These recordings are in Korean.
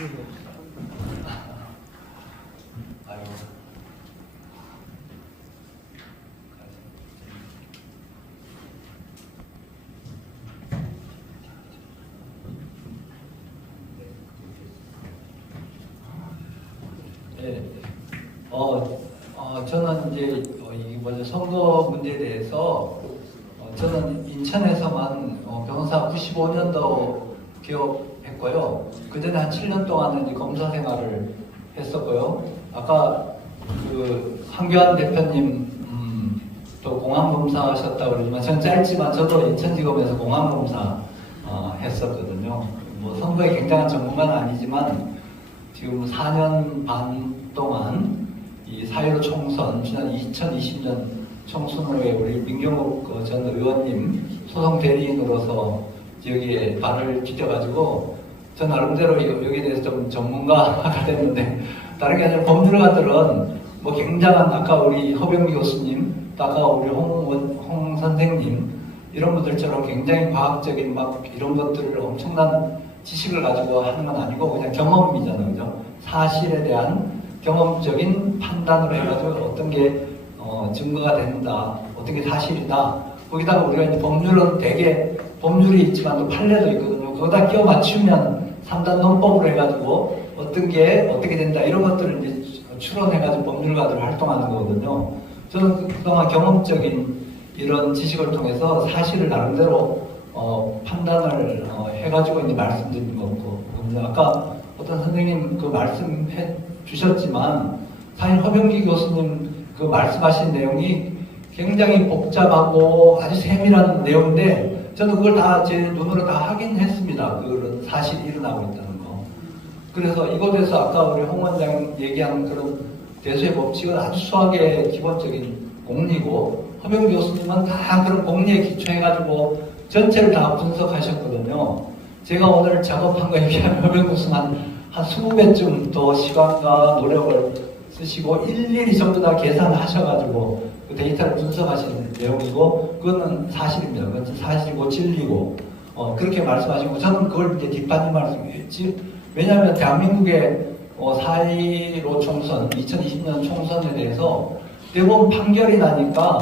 아유. 네. 저는 이제 이 뭐죠, 선거 문제에 대해서 저는 인천에서만 변호사 95년도 개업했고요. 그 전에 한 7년 동안은 이제 검사 생활을 했었고요. 아까 그 황교안 대표님 또 공안검사 하셨다고 그러지만 저는 짧지만 저도 인천지검에서 공안검사 했었거든요. 뭐 선거에 굉장한 전문가는 아니지만 지금 4년 반 동안 이 4.15 총선, 지난 2020년 총선 후에 우리 민경욱 전 의원님 소송 대리인으로서 여기에 발을 디뎌가지고 저 나름대로 여기에 대해서 좀 전문가가 됐는데, 다른 게 아니라 법률가들은 뭐 굉장한, 아까 우리 허병기 교수님, 또 아까 우리 홍 선생님 이런 분들처럼 굉장히 과학적인 막 이런 것들을 엄청난 지식을 가지고 하는 건 아니고 그냥 경험이잖아요. 그죠? 사실에 대한 경험적인 판단으로 해가지고 어떤 게 증거가 된다, 어떤 게 사실이다. 거기다가 우리가 이제 법률은 대개 법률이 있지만 또 판례도 있거든요. 거기다 끼워 맞추면 3단 논법으로 해가지고 어떤 게 어떻게 된다 이런 것들을 이제 추론해가지고 법률가들 활동하는 거거든요. 저는 그동안 경험적인 이런 지식을 통해서 사실을 나름대로 판단을 해가지고 이제 말씀드리는 거고, 아까 어떤 선생님 그 말씀해 주셨지만 사실 허병기 교수님 그 말씀하신 내용이 굉장히 복잡하고 아주 세밀한 내용인데 저는 그걸 다 제 눈으로 다 확인했습니다. 그런 사실이 일어나고 있다는 거. 그래서 이곳에서 아까 우리 홍 원장 얘기한 그런 대수의 법칙은 아주 수학의 기본적인 공리고, 허병기 교수님은 다 그런 공리에 기초해가지고 전체를 다 분석하셨거든요. 제가 오늘 작업한 거 얘기하면 허병기 교수는 한 20배쯤 더 시간과 노력을 쓰시고 일일이 전부 다 계산하셔가지고 그 데이터를 분석하시는 내용이고, 그거는 사실입니다. 그건 사실이고 진리고, 그렇게 말씀하시고, 저는 그걸 이제 뒷받침 말씀했지. 왜냐하면 대한민국의 4.15 총선, 2020년 총선에 대해서 대법원 판결이 나니까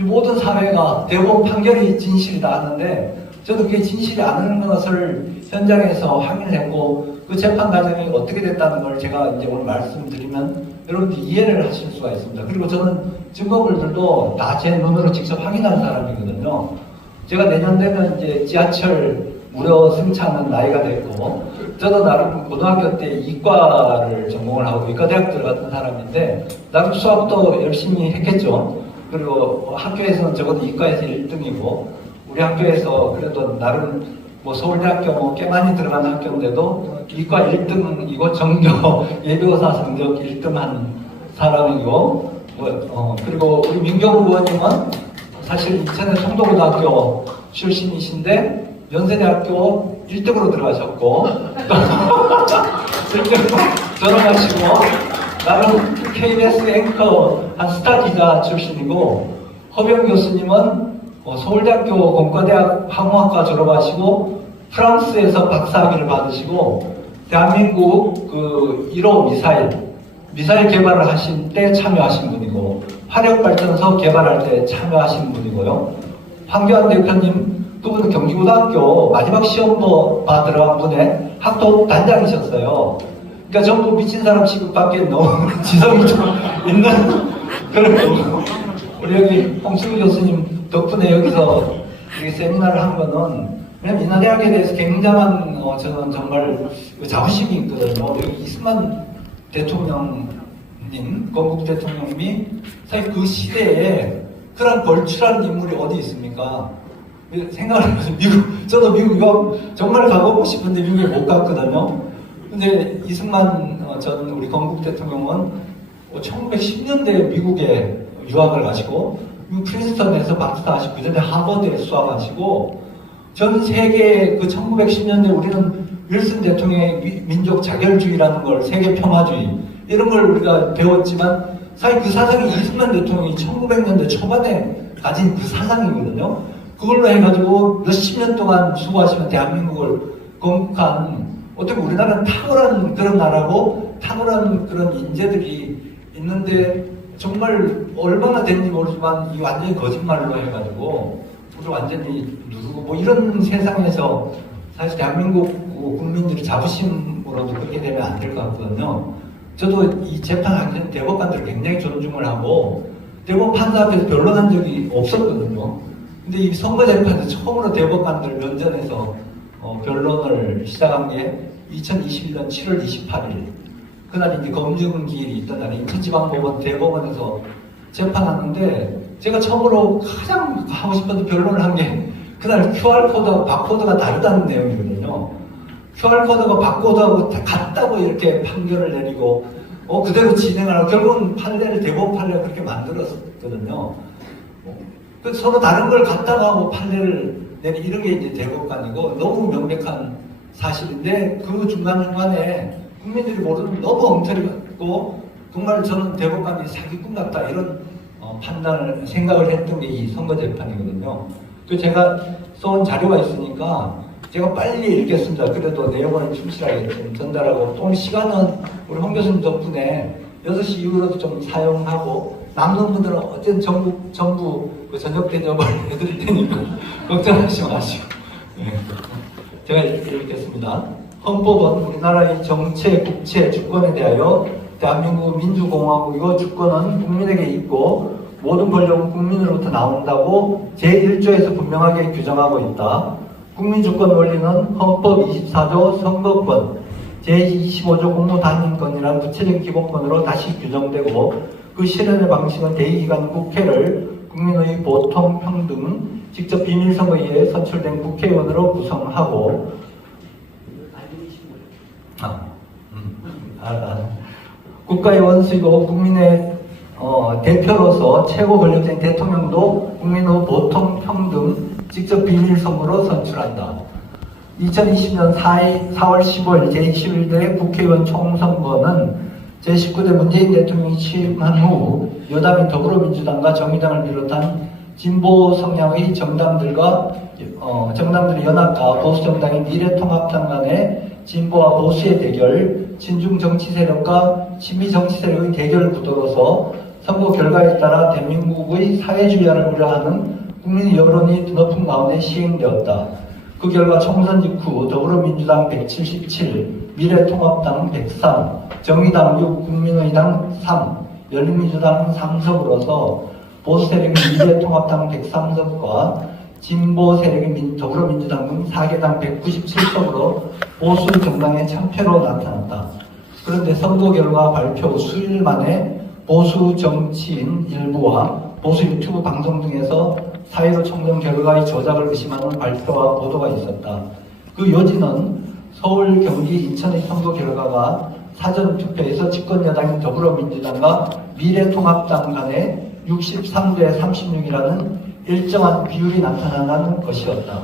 모든 사회가 대법원 판결이 진실이다 하는데, 저도 그게 진실이 아닌 것을 현장에서 확인했고, 그 재판 과정이 어떻게 됐다는 걸 제가 이제 오늘 말씀드리면 여러분들이 이해를 하실 수가 있습니다. 그리고 저는 증거물들도 다 제 눈으로 직접 확인한 사람이거든요. 제가 내년 되면 이제 지하철 무료 승차는 나이가 됐고, 저도 나름 고등학교 때 이과를 전공을 하고 이과대학 들어갔던 사람인데 나름 수학도 열심히 했겠죠. 그리고 학교에서는 적어도 이과에서 1등이고, 우리 학교에서 그래도 나름 뭐 서울대학교 뭐 꽤 많이 들어가는 학교인데도 이과 1등이고 전교 예비고사 성적 1등한 사람이고, 그리고 우리 민경욱 의원님은 사실 인천의 송도고등학교 출신이신데 연세대학교 1등으로 들어가셨고 졸업하시고 나름 KBS 앵커 한 스타 기자 출신이고, 허병 교수님은 서울대학교 공과대학 항공학과 졸업하시고 프랑스에서 박사학위를 받으시고 대한민국 그 1호 미사일 개발을 하신 때 참여하신 분이고, 화력발전소 개발할 때 참여하신 분이고요. 황교안 대표님 그분은 경기고등학교 마지막 시험도 들어간 분의 학도 단장이셨어요. 그러니까 전부 미친 사람 취급받기에 너무 지성이 좀 있는 그런 거고, 우리 여기 홍승희 교수님 덕분에 여기서 세미나를 한 거는, 왜냐면 인하대학에 대해서 굉장한 저는 정말 자부심이 있거든요. 여기 이승만 대통령님, 건국 대통령님이 사실 그 시대에 그런 벌출한 인물이 어디 있습니까? 생각을 해보세요. 저도 미국 유학 정말 가보고 싶은데 미국에 못 갔거든요. 근데 이승만 전 우리 건국 대통령은 1910년대에 미국에 유학을 가시고, 미국 프린스턴에서 박사 하시고, 그 전에 하버드에 수학하시고, 전 세계 그 1910년대 우리는 윌슨 대통령의 민족 자결주의라는 걸, 세계 평화주의 이런 걸 우리가 배웠지만 사실 그 사상이 이승만 대통령이 1900년대 초반에 가진 그 사상이거든요. 그걸로 해가지고 몇십 년 동안 수고하시면 대한민국을 건국한 어떻게 우리나라는 탁월한 그런 나라고 탁월한 그런 인재들이 있는데 정말 얼마나 됐는지 모르지만 이 완전히 거짓말로 해가지고 우리 완전히 누르고 뭐 이런 세상에서 사실 대한민국 국민들이 자부심으로도 그렇게 되면 안 될 것 같거든요. 저도 이 재판하기 전에 대법관들을 굉장히 존중을 하고 대법원 판사 앞에서 변론한 적이 없었거든요. 근데 이 선거재판에서 처음으로 대법관들 면전에서 변론을 시작한 게 2021년 7월 28일 그날 이제 검증기일이 있던 날에 인천지방법원 대법원에서 재판하는데 제가 처음으로 가장 하고 싶었던 변론을 한 게 그날 QR코드하고 바코드가 다르다는 내용이거든요. QR코드가 바코드하고 다 같다고 이렇게 판결을 내리고 그대로 진행을 하고 결국은 판례를 대법원 판례를 그렇게 만들었거든요. 서로 다른 걸 갖다가 하고 판례를 내리 이런 게 이제 대법관이고 너무 명백한 사실인데 그 중간중간에 국민들이 모르는 너무 엉터리고 정말 저는 대법관이 사기꾼 같다 이런 판단을 생각을 했던 게 이 선거재판이거든요. 그 제가 써온 자료가 있으니까 제가 빨리 읽겠습니다. 그래도 내용을 충실하게 좀 전달하고 또 시간은 우리 홍 교수님 덕분에 6시 이후로도 좀 사용하고 남는 분들은 어쨌든 전부 그 저녁 대접을 해드릴 테니까 걱정하지 마시고 네. 제가 읽겠습니다. 헌법은 우리나라의 정체, 국체, 주권에 대하여 대한민국 민주공화국이고 주권은 국민에게 있고 모든 권력은 국민으로부터 나온다고 제1조에서 분명하게 규정하고 있다. 국민주권 원리는 헌법 24조 선거권, 제25조 공무단임권이라는 구체적인 기본권으로 다시 규정되고 그 실현의 방식은 대의기관 국회를 국민의 보통, 평등, 직접 비밀선거에 의해 선출된 국회의원으로 구성하고 국가의 원수이고 국민의 대표로서 최고 권력자인 대통령도 국민의 보통, 평등, 직접 비밀선거로 선출한다. 2020년 4월 15일 제21대 국회의원 총선거는 제19대 문재인 대통령이 취임한 후 여당인 더불어민주당과 정의당을 비롯한 진보 성향의 정당들의 연합과 보수정당인 미래통합당 간의 진보와 보수의 대결, 친중 정치 세력과 친미 정치 세력의 대결 구도로서 선거 결과에 따라 대한민국의 사회주의화를 우려하는 국민 여론이 드높은 가운데 시행되었다. 그 결과 총선 직후 더불어민주당 177, 미래통합당 103, 정의당 6, 국민의당 3, 열린민주당 3석으로서 보수 세력인 미래통합당 103석과 진보 세력인 더불어민주당 등 4개당 197석으로 보수 정당의 참패로 나타났다. 그런데 선거 결과 발표 후 수일 만에 보수 정치인 일부와 보수 유튜브 방송 등에서 4.15 총선 결과의 조작을 의심하는 발표와 보도가 있었다. 그 요지는 서울, 경기, 인천의 선거 결과가 사전투표에서 집권여당인 더불어민주당과 미래통합당 간에 63대 36이라는 일정한 비율이 나타나는 것이었다.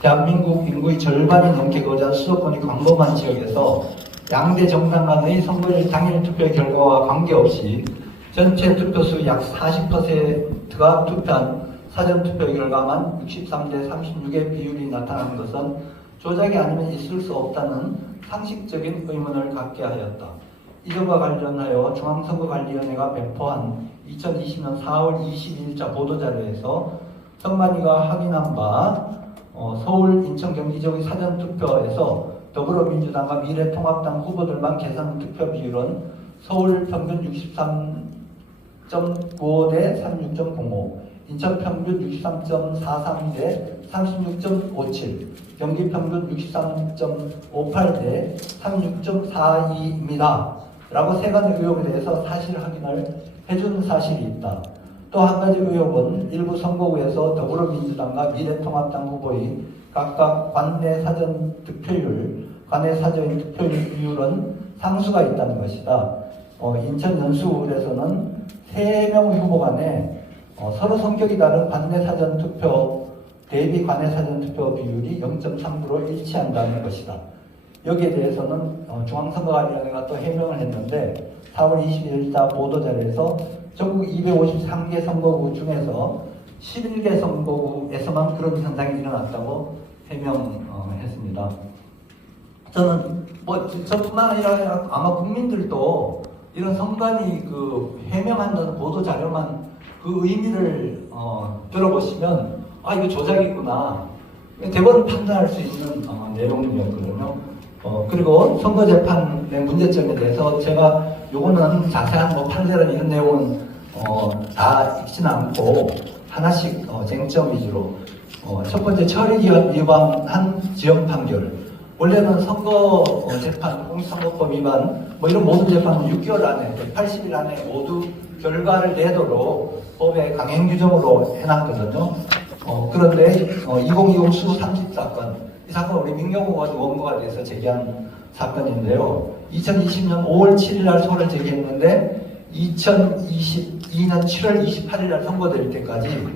대한민국 인구의 절반이 넘게 거주한 수도권이 광범한 지역에서 양대 정당 간의 선거일 당일 투표 결과와 관계없이 전체 투표수 약 40%가 투표한 사전투표 결과만 63대 36의 비율이 나타나는 것은 조작이 아니면 있을 수 없다는 상식적인 의문을 갖게 하였다. 이점과 관련하여 중앙선거관리위원회가 배포한 2020년 4월 22일자 보도자료에서 선관위가 확인한 바 서울, 인천, 경기 지역의 사전투표에서 더불어민주당과 미래통합당 후보들만 계산 투표 비율은 서울 평균 63.95 대 36.05, 인천 평균 63.43 대 36.57, 경기 평균 63.58 대 36.42입니다. 라고 세 가지 의혹에 대해서 사실 확인을 해준 사실이 있다. 또 한 가지 의혹은 일부 선거구에서 더불어민주당과 미래통합당 후보의 각각 관내 사전 득표율, 관내 사전 득표율 비율은 상수가 있다는 것이다. 인천 연수구에서는 3명 후보 간에 서로 성격이 다른 관내 사전 투표 대비 관내 사전 투표 비율이 0.3% 일치한다는 것이다. 여기에 대해서는 중앙선거관리위원회가 또 해명을 했는데 4월 22일자 보도자료에서 전국 253개 선거구 중에서 11개 선거구에서만 그런 현상이 일어났다고 해명했습니다. 저는 뭐 저뿐만 아니라 아마 국민들도 이런 선관위 그 해명한다는 보도 자료만 그 의미를 들어보시면 아 이거 조작이구나 대부분 판단할 수 있는 내용이었거든요. 그리고 선거재판의 문제점에 대해서 제가 요거는 자세한 뭐 판례나 이런 내용은 다 읽지는 않고 하나씩 쟁점 위주로 첫 번째 처리기한 위반한 지역 판결. 원래는 선거재판, 공직선거법 위반 뭐 이런 모든 재판은 6개월 안에 180일 안에 모두 결과를 내도록 법에 강행 규정으로 해놨거든요. 그런데 2020 수 30사건 이 사건 우리 민경호가 원고가 돼서 제기한 사건인데요. 2020년 5월 7일 날 소를 제기했는데 2022년 7월 28일 날 선고될 때까지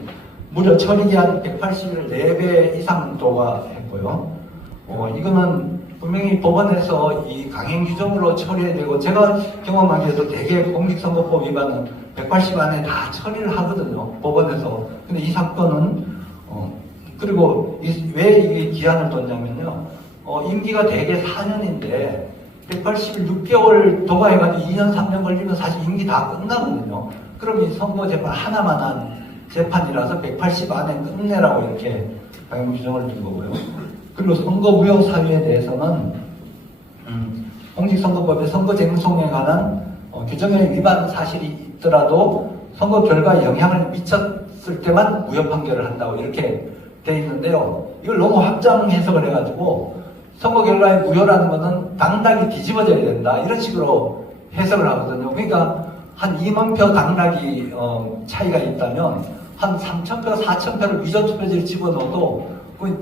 무려 처리기한 180일 4배 이상 도과했고요. 이거는 분명히 법원에서 이 강행 규정으로 처리해야 되고 제가 경험한 게도 대개 공직선거법 위반은 180 안에 다 처리를 하거든요. 법원에서. 근데 이 사건은 그리고 왜 이게 기한을 뒀냐면요. 임기가 대개 4년인데 180일 6개월 도과해가지고 2년 3년 걸리면 사실 임기 다 끝나거든요. 그럼 이 선거 재판 하나만 한 재판이라서 180 안에 끝내라고 이렇게 강행 규정을 둔 거고요. 그리고 선거무효 사유에 대해서는 공직선거법의 선거쟁송에 관한 규정의 위반 사실이 있더라도 선거 결과에 영향을 미쳤을 때만 무효 판결을 한다고 이렇게 돼 있는데요. 이걸 너무 확장 해석을 해가지고 선거 결과에 무효라는 것은 당락이 뒤집어져야 된다 이런 식으로 해석을 하거든요. 그러니까 한 2만 표 당락이 차이가 있다면 한 3,000표, 4,000표를 위조투표지를 집어넣어도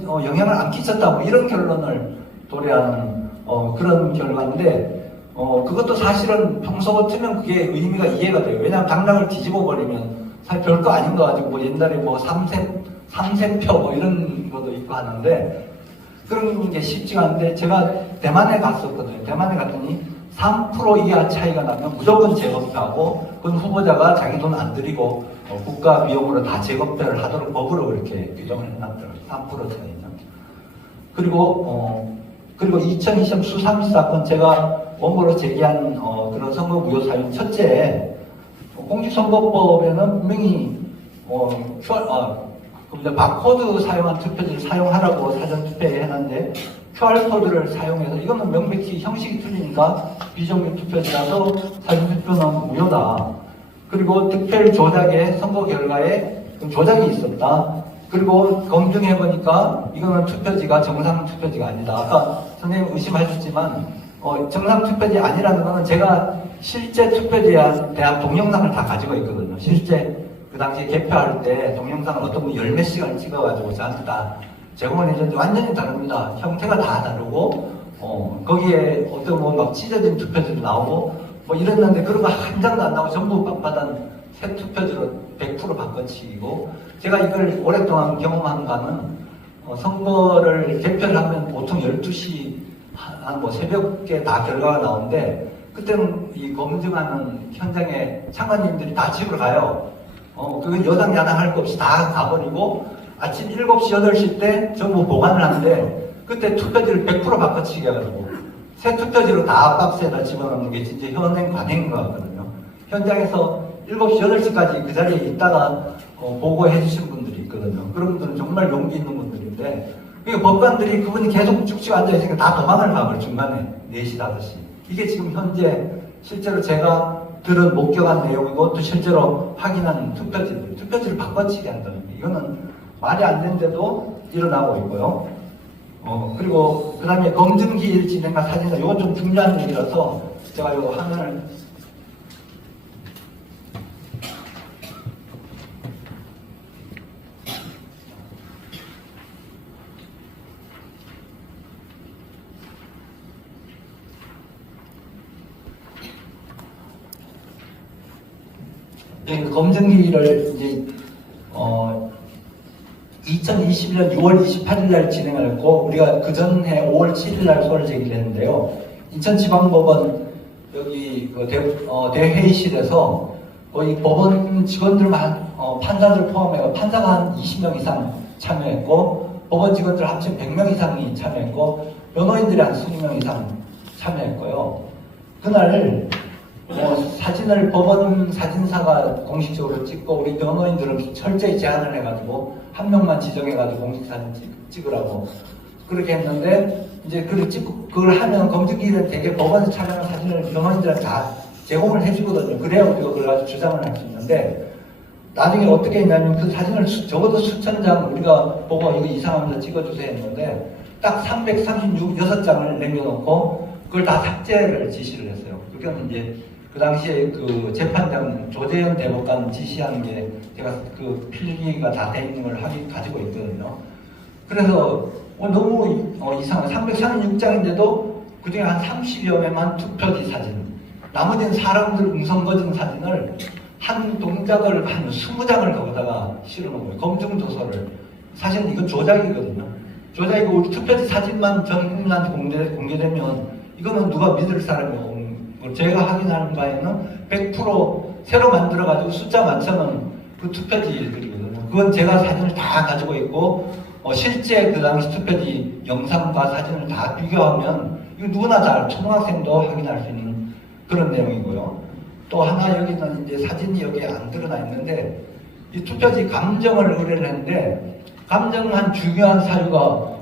영향을 안 끼쳤다 뭐 이런 결론을 도래하는 그런 결과인데 그것도 사실은 평소 같으면 그게 의미가 이해가 돼요. 왜냐하면 당락을 뒤집어 버리면 사실 별거 아닌 거 가지고 뭐 옛날에 뭐 3세표 뭐 이런 것도 있고 하는데 그런 게 쉽지가 않은데 제가 대만에 갔었거든요. 대만에 갔더니 3% 이하 차이가 나면 무조건 재검표하고 그건 후보자가 자기 돈 안 들이고 국가 비용으로 다 재검표를 하도록 법으로 이렇게 규정을 해놨더라고요. 3% 차이죠. 그리고 2020 수3 사건 제가 원고로 제기한 그런 선거 무효 사유 첫째 공직선거법에는 분명히 바코드 사용한 투표지를 사용하라고 사전 투표에 해놨는데 QR코드를 사용해서 이거는 명백히 형식이 틀리니까 비정규 투표지라서 사전 투표는 무효다. 그리고 득표율 조작에 선거 결과에 조작이 있었다. 그리고 검증해보니까 이거는 투표지가 정상 투표지가 아니다. 아까 선생님 의심하셨지만 정상 투표지 아니라는 거는 제가 실제 투표지에 대한 동영상을 다 가지고 있거든요. 실제 그 당시에 개표할 때 동영상을 어떤 분 열 몇 시간을 찍어가지고 저한테 다 제공을 해줬는데 완전히 다릅니다. 형태가 다 다르고 거기에 어떤 뭐 막 찢어진 투표지도 나오고 뭐 이랬는데 그런 거 한 장도 안 나오고 전부 빳빳한 새 투표지로 100% 바꿔치기고 제가 이걸 오랫동안 경험한 바는 선거를 개표를 하면 보통 12시 한 뭐 새벽에 다 결과가 나오는데 그때는 이 검증하는 현장에 참관님들이 다 집으로 가요. 그건 여당 야당 할 것 없이 다 가버리고 아침 7시 8시 때 전부 보관을 하는데 그때 투표지를 100% 바꿔치기 해가지고 새 투표지로 다 박스에다 집어넣는 게 진짜 현행 관행인 것 같거든요. 현장에서 7시 8시까지 그 자리에 있다가 보고해 주신 분들이 있거든요. 그런 분들은 정말 용기 있는 분들인데 그러니까 법관들이 그분이 계속 쭉쭉 앉아있으니까 다 도망을 가버려 중간에 4시 5시 이게 지금 현재 실제로 제가 들은 목격한 내용이고 또 실제로 확인한 투표지를 바꿔치기 한다는 게 이거는 말이 안 되는데도 일어나고 있고요. 그리고 그 다음에 검증기일 진행과 사진사 이건 좀 중요한 얘기라서 제가 이 화면을 검증기일을 이제 2021년 6월 28일 날 진행을 했고 우리가 그 전해 5월 7일 날 소를 제기를 했는데요. 인천지방법원 여기 대회의실에서 거의 법원 직원들만 판사들 포함해서 판사가 한 20명 이상 참여했고 법원 직원들 합친 100명 이상이 참여했고 변호인들이 한 20명 이상 참여했고요. 그날 사진을 법원 사진사가 공식적으로 찍고 우리 변호인들은 철저히 제한을 해가지고 한 명만 지정해가지고 공식 사진 찍으라고 그렇게 했는데 이제 그걸 하면 검증기일은 되게 법원에서 촬영한 사진을 변호인들한테 다 제공을 해주거든요. 그래야 우리가 그걸 가지고 주장을 할 수 있는데 나중에 어떻게 했냐면 그 사진을 적어도 수천 장 우리가 보고 이거 이상합니다 찍어주세요 했는데 딱 336장을 남겨놓고 그걸 다 삭제를 지시를 했어요. 그건 이제 그 당시에 그 재판장 조재현 대법관 지시한 게 제가 그 필기가 다 돼 있는 걸 가지고 있거든요. 그래서 너무 이상한 336장인데도 그중에 한 30여 명만 투표지 사진, 나머지는 사람들 음성거진 사진을 한 동작을 한 20장을 거기다가 실어놓은 거예요. 검증조서를. 사실 이건 조작이거든요. 조작이고 우리 투표지 사진만 전 국민한테 공개되면 이거는 누가 믿을 사람이 없는 걸 제가 확인하는 바에는 100% 새로 만들어가지고 숫자 많잖아요. 그 투표지들이거든요. 그건 제가 사진을 다 가지고 있고 실제 그 당시 투표지 영상과 사진을 다 비교하면 이거 누구나 잘 초등학생도 확인할 수 있는 그런 내용이고요. 또 하나 여기는 이제 사진이 여기에 안 드러나 있는데 이 투표지 감정을 의뢰를 했는데 감정한 중요한 사유가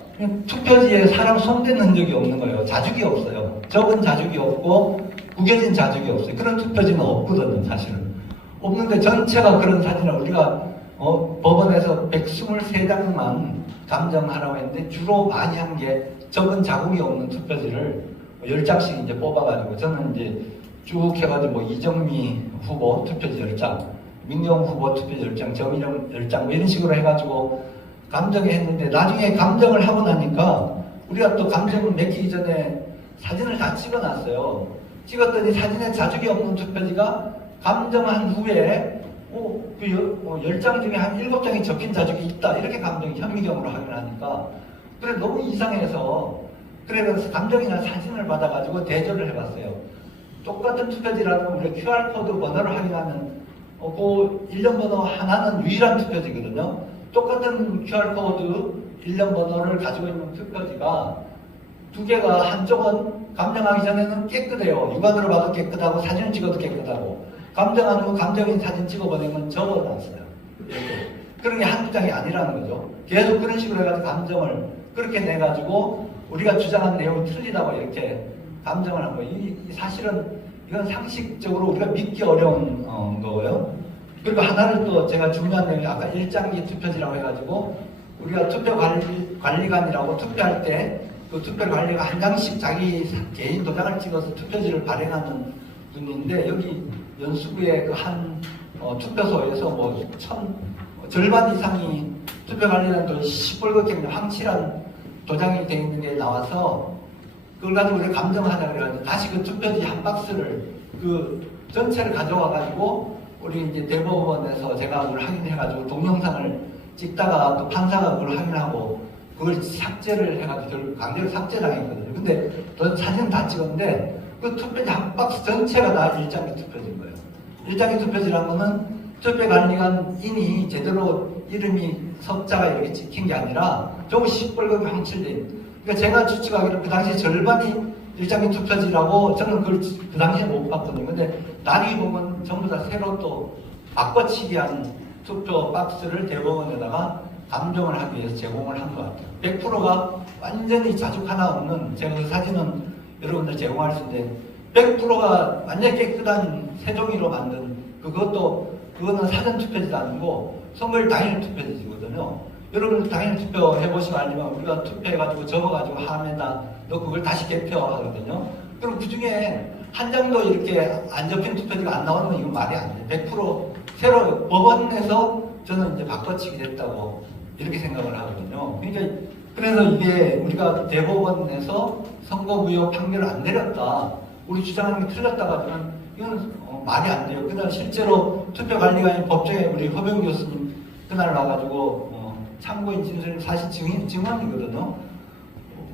투표지에 사람 손댄 흔적이 없는 거예요. 자죽이 없어요. 적은 자죽이 없고 구겨진 자죽이 없어요. 그런 투표지는 없거든요. 사실은. 없는데 전체가 그런 사진을 우리가 법원에서 123장만 감정하라고 했는데 주로 많이 한 게 적은 자국이 없는 투표지를 10장씩 이제 뽑아가지고 저는 이제 쭉 해가지고 뭐 이정미 후보 투표지 10장, 민경 후보 투표지 10장, 정의령 10장 뭐 이런 식으로 해가지고 감정에 했는데 나중에 감정을 하고 나니까 우리가 또 감정을 맺기 전에 사진을 다 찍어놨어요. 찍었더니 사진에 자죽이 없는 투표지가 감정한 후에 그 10장 중에 한 7장이 적힌 자죽이 있다. 이렇게 감정이 현미경으로 확인하니까 그래 너무 이상해서 그래서 감정이나 사진을 받아가지고 대조를 해봤어요. 똑같은 투표지라는 건 우리가 QR코드 번호를 확인하면 그 일련 번호 하나는 유일한 투표지거든요. 똑같은 QR코드 일련 번호를 가지고 있는 투표지가 두 개가 한쪽은 감정하기 전에는 깨끗해요. 육안으로 봐도 깨끗하고 사진을 찍어도 깨끗하고 감정한 후 감정인 사진 찍어보내면 적어놨어요. 이렇게. 그런 게 한두 장이 아니라는 거죠. 계속 그런 식으로 해가지고 감정을 그렇게 내가지고 우리가 주장한 내용이 틀리다고 이렇게 감정을 한 거예요. 이 사실은 이건 상식적으로 우리가 믿기 어려운 거고요. 그리고 하나를 또 제가 중요한 내용이 아까 일장기 투표지라고 해가지고 우리가 투표관리관이라고 투표할 때 그 투표관리가 한 장씩 자기 개인 도장을 찍어서 투표지를 발행하는 분인데 여기 연수구의 그 한 투표소에서 뭐 절반 이상이 투표관리관 또 시뻘겋게 황칠한 도장이 되어 있는 게 나와서 그걸 가지고 우리가 감정하자 그래가지고 다시 그 투표지 한 박스를 그 전체를 가져와 가지고 우리 이제 대법원에서 제가 그걸 확인해가지고 동영상을 찍다가 또 판사가 그걸 확인하고 그걸 삭제를 해가지고 강제로 삭제당했거든요. 근데 또 사진 다 찍었는데 그 투표지 한 박스 전체가 다 일장기 투표지인 거예요. 일장기 투표지라는 거는 투표관리관인이 제대로 이름이 석자가 이렇게 찍힌 게 아니라 조금 시뻘겋게 황칠된. 그러니까 제가 추측하기로 그 당시 절반이 일장기 투표지라고 저는 그걸 그 당시에 못 봤거든요. 근데 나중에 보면 전부 다 새로 또 바꿔치기 한 투표 박스를 대법원에다가 감정을 하기 위해서 제공을 한 것 같아요. 100%가 완전히 자죽 하나 없는 제가 그 사진은 여러분들 제공할 수 있는데 100%가 완전히 깨끗한 새종이로 만든 그거는 사전 투표지도 아니고 선거일 당일 투표지거든요. 여러분 당일 투표 해보시면 알지만 우리가 투표해가지고 적어가지고 함에다 넣고 그걸 다시 개표하거든요. 그럼 그 중에 한 장도 이렇게 안 접힌 투표지가 안 나오는 건 이건 말이 안 돼요. 100% 새로 법원에서 저는 이제 바꿔치기 됐다고 이렇게 생각을 하거든요. 그러니까 그래서 이게 우리가 대법원에서 선거무효 판결을 안 내렸다. 우리 주장하는 게 틀렸다고 하면 이건 말이 안 돼요. 그날 실제로 투표관리관인 법정에 우리 허병 교수님 그날 와가지고 참고인 진술이 사실 증언이거든요.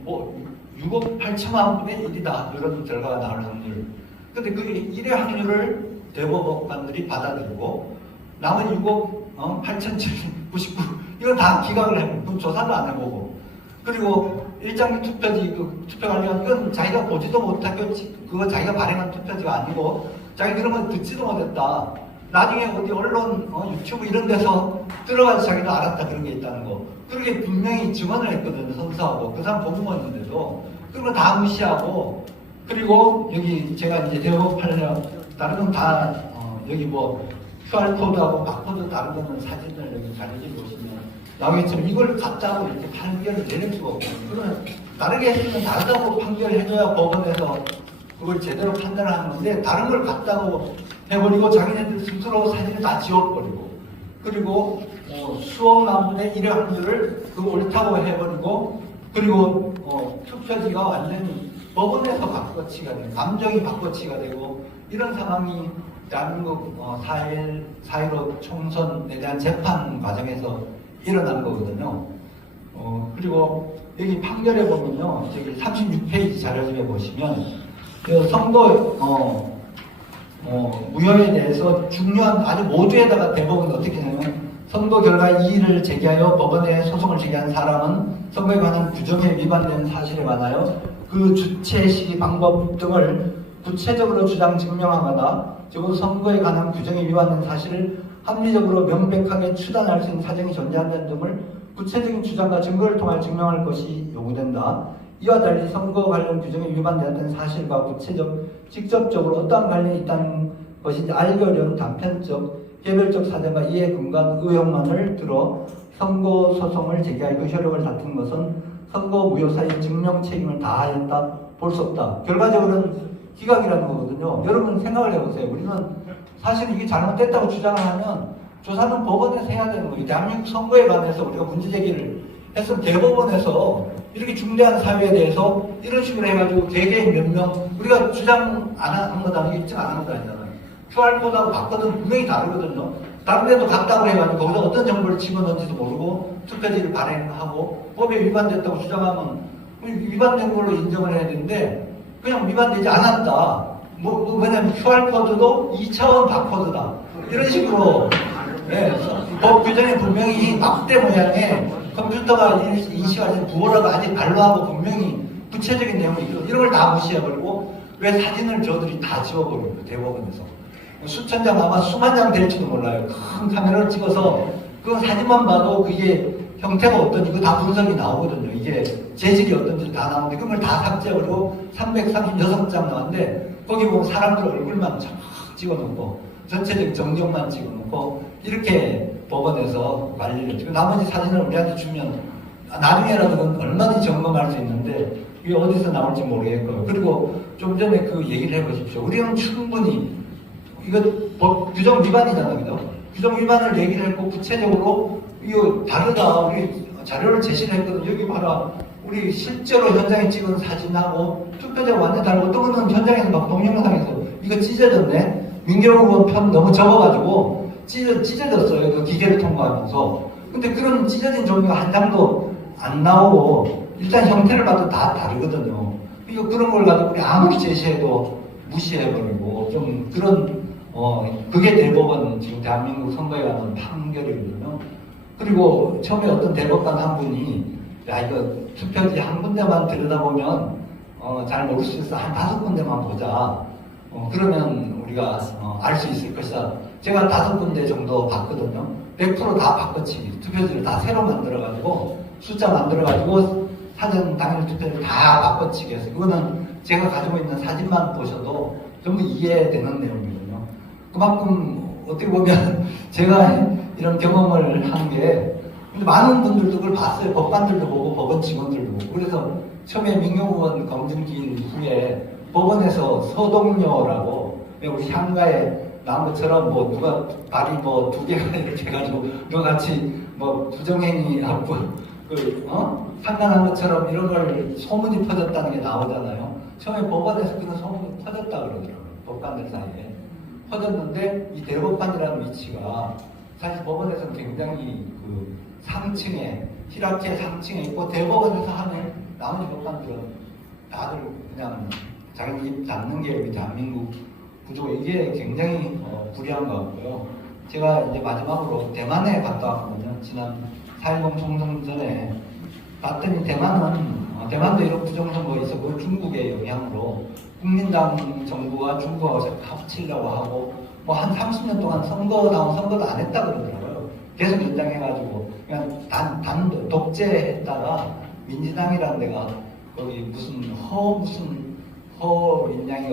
뭐 6억 8천만 분의 1이다 이런 결과가 나올 확률. 근데 그 1의 확률을 대법관들이 받아들이고 남은 6억 8,799 이건 다 기각을 해요. 그럼 조사도 안 해보고 그리고 일장기 투표지 그 투표 관련 건 자기가 보지도 못하고 그거 자기가 발행한 투표지가 아니고 자기 그런 건 듣지도 못했다. 나중에 어디 언론 유튜브 이런 데서 들어가서 자기도 알았다 그런 게 있다는 거. 그렇게 분명히 증언을 했거든요. 선수하고 그 사람 공무원인데도 그런 거 다 무시하고 그리고 여기 제가 이제 대법하려 다른 건 다 여기 뭐 QR코드하고 바코드 다른 거는 사진을 여기 자료지 보시면 나오겠지만 이걸 가짜고 이렇게 판결을 내릴 수가 없거든요. 그러면 다르게 했으면 다르다고 판결해줘야 법원에서 그걸 제대로 판단하는 건데 다른 걸 가짜고 해버리고 자기네들 스스로 사진을 다 지워버리고 그리고 수억만 분의 1의 확률을 그 옳다고 해버리고 그리고 투표지가 완전히 법원에서 바꿔치기가 되고 감정이 바꿔치기가 되고 이런 상황이 대한민국 4.15 총선에 대한 재판 과정에서 일어난 거거든요. 그리고 여기 판결에 보면요. 저기 36페이지 자료집에 보시면 선거 무효에 대해서 중요한 아주 모두에다가 대법원이 어떻게 하냐면 선거 결과 이의를 제기하여 법원에 소송을 제기한 사람은 선거에 관한 규정에 위반된 사실에 관하여 그 주체 시 방법 등을 구체적으로 주장 증명하거나 적어도 선거에 관한 규정에 위반된 사실을 합리적으로 명백하게 추단할 수 있는 사정이 존재한다는 점을 구체적인 주장과 증거를 통해 증명할 것이 요구된다. 이와 달리 선거 관련 규정에 위반되었던 사실과 직접적으로 어떠한 관련이 있다는 것인지 알기 어려운 단편적, 개별적 사정과 이에 근거한 의혹만을 들어 선거 소송을 제기할 그 효력을 다툰 것은 선거 무효사의 증명 책임을 다하였다 볼 수 없다. 결과적으로는 기각이라는 거거든요. 여러분 생각을 해보세요. 우리는 사실 이게 잘못됐다고 주장을 하면 조사는 법원에서 해야 되는 거예요. 대한민국 선거에 관해서 우리가 문제제기를 했으면 대법원에서 이렇게 중대한 사유에 대해서 이런 식으로 해가지고 개개인 몇 명 우리가 주장 안 하는 거다 입증 안 하는 거 아니잖아요. QR코드하고 바코드는 분명히 다르거든요. 다른 데도 같다고 해가지고 거기서 어떤 정보를 집어넣은지도 모르고 투표지를 발행하고 법에 위반됐다고 주장하면 위반된 걸로 인정을 해야 되는데 그냥 위반되지 않았다. 왜냐면 QR코드도 2차원 바코드다. 이런 식으로 법 규정에 분명히 막대 모양의 컴퓨터가 인식하는 부호라고 아직 발로하고 분명히 구체적인 내용이 있고 이런 걸 다 무시해버리고 왜 사진을 저들이 다 지워버려요. 대법원에서. 수천 장 아마 수만 장 될지도 몰라요. 큰 카메라를 찍어서 그 사진만 봐도 그게 형태가 어떤지 그거 다 분석이 나오거든요. 이게 재질이 어떤지 다 나오는데 그걸 다 삭제하고 336장 나왔는데 거기 보면 사람들 얼굴만 쫙 찍어놓고 전체적 정정만 찍어놓고 이렇게 법원에서 관리를 했죠. 나머지 사진을 우리한테 주면 나중에라도 그건 얼마든지 점검할 수 있는데 이게 어디서 나올지 모르겠고요. 그리고 좀 전에 그 얘기를 해보십시오. 우리는 충분히 이거 법 규정 위반이잖아요. 그죠? 규정 위반을 얘기를 했고 구체적으로 이거 다르다. 우리 자료를 제시를 했거든요. 여기 봐라. 우리 실제로 현장에 찍은 사진하고 투표자가 완전히 다르고 또 그는 현장에서 막 동영상에서 이거 찢어졌네. 민경호 의원 편 너무 적어가지고 찢어졌어요. 그 기계를 통과하면서. 근데 그런 찢어진 종이가 한 장도 안 나오고 일단 형태를 봐도 다 다르거든요. 이거 그런 걸 가지고 우리 아무리 제시해도 무시해버리고 좀 그런 그게 대법원 지금 대한민국 선거에 관한 판결이거든요. 그리고 처음에 어떤 대법관 한 분이 야 이거 투표지 한 군데만 들여다보면 잘 모를 수 있어. 한 5군데만 보자. 그러면 우리가 알 수 있을 것이다. 제가 5군데 정도 봤거든요. 100%다 바꿔치기. 투표지를 다 새로 만들어가지고 숫자 만들어가지고 사전 당일 투표를 다 바꿔치기 해서 그거는 제가 가지고 있는 사진만 보셔도 전부 이해되는 내용이거든요. 그만큼 어떻게 보면 제가 이런 경험을 한 게 많은 분들도 그걸 봤어요. 법관들도 보고 법원 직원들도 보고. 그래서 처음에 민경호 의원 검증기일 후에 법원에서 서동료라고 우리 향가에 나온 것처럼 뭐 누가 발이 뭐 2개가 이렇게 해가지고 누가 같이 뭐 부정행위하고 상관한 것처럼 이런 걸 소문이 퍼졌다는 게 나오잖아요. 처음에 법원에서 그런 소문이 퍼졌다 그러더라고요. 법관들 사이에. 퍼졌는데 이 대법관이라는 위치가 사실 법원에서는 굉장히 그 상층에 히라키의 상층에 있고 대법원에서 하는 나머지 법관들은 다들 그냥 자기 입 닫는 게 우리 대한민국 구조 이게 굉장히 불리한 것 같고요. 제가 이제 마지막으로 대만에 갔다 왔거든요. 지난 4.10 총선 전에 봤더니 대만은 대만도 이런 부정선거가 있었고 중국의 영향으로 국민당 정부가 중국하고 합치려고 하고 뭐 한 30년 동안 선거도 안 했다 그러더라고요. 계속 연장해가지고 그냥 독재했다가 민주당이라는 데가 거기 무슨 인양이가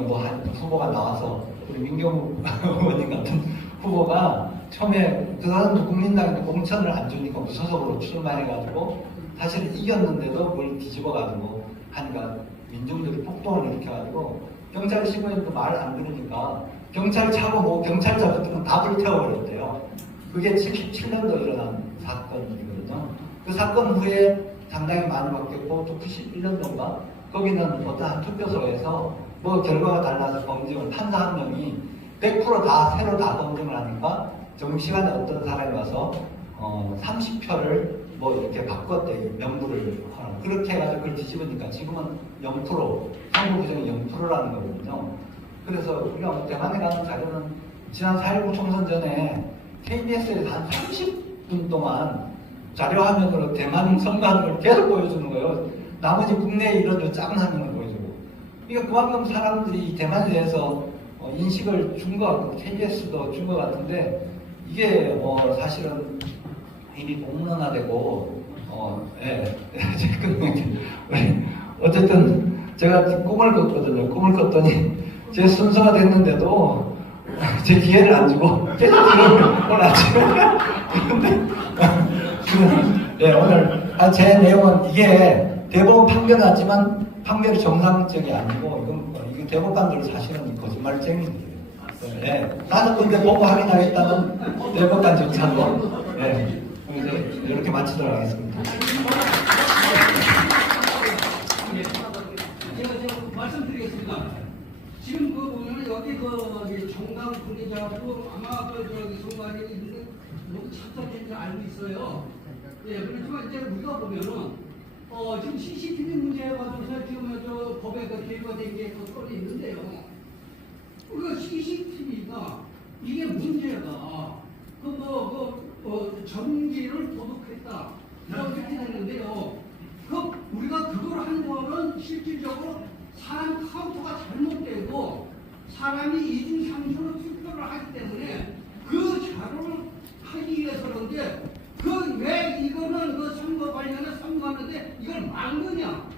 뭐 한 후보가 나와서 우리 민경욱 의원님 같은 후보가 처음에 그 사람도 국민당인데 공천을 안 주니까 무소속으로 출마해가지고 사실 이겼는데도 그걸 뒤집어가지고 하니까 민중들이 폭동을 일으켜가지고 경찰 시부님도 말 안 들으니까 경찰 차고 뭐 경찰 잡았더니 다 불태워버렸대요. 그게 77년도 일어난 사건이거든요. 그 사건 후에 상당히 많이 바뀌었고 또 91년도인가 거기는 어떤 투표소에서 뭐 결과가 달라서 검증을 판사 한 명이 100% 다 새로 다 검증을 하니까 점심시간에 어떤 사람이 와서 30표를 뭐 이렇게 바꿨대. 명부를 하라. 그렇게 해가지고 그걸 뒤집으니까 지금은 0% 선거 부정이 0%라는 거거든요. 그래서 우리가 대만에 가는 자료는 지난 4.19 총선 전에 KBS에서 한 30분 동안 자료화면으로 대만 선거하는 걸 계속 보여주는 거예요. 나머지 국내에 이런 작은 화면을 보여주고. 그러니까 그만큼 사람들이 대만에 대해서 인식을 준 것 같고 KBS도 준 것 같은데 이게 사실은 이미 공론화되고 어쨌든 제가 꿈을 꿨거든요. 꿈을 꿨더니 제 순서가 됐는데도 제 기회를 안 주고 계속 오늘 아침에 그런데 오늘 제 내용은 이게 대법원 판결 났지만 판결이 정상적이 아니고 이건 대법관들 사실은 거짓말쟁이들이에요. 나는 근데 보고 확인하겠다는 대법관 정찰로 이렇게 마치도록 하겠습니다. 제가 말씀드리겠습니다. 지금 보면 여기 정당 관계자도 아마 선관위 있는데 모두 참석된 줄 알고 있어요. 그렇지만 이제 우리가 보면은 지금 CCTV 문제에 관해서 지금 법에 개입가 된 게 또 있는데요. 우리가 CCTV가 이게 문제가 전기를 도둑했다 이렇게 되는데요. 우리가 그걸 한 거는 실질적으로 사람 카운트가 잘못되고 사람이 이중상수로 투표를 하기 때문에 그 자료를 하기 위해서 그런데 왜 이거는 선거 관련해 선거하는데 이걸 막느냐?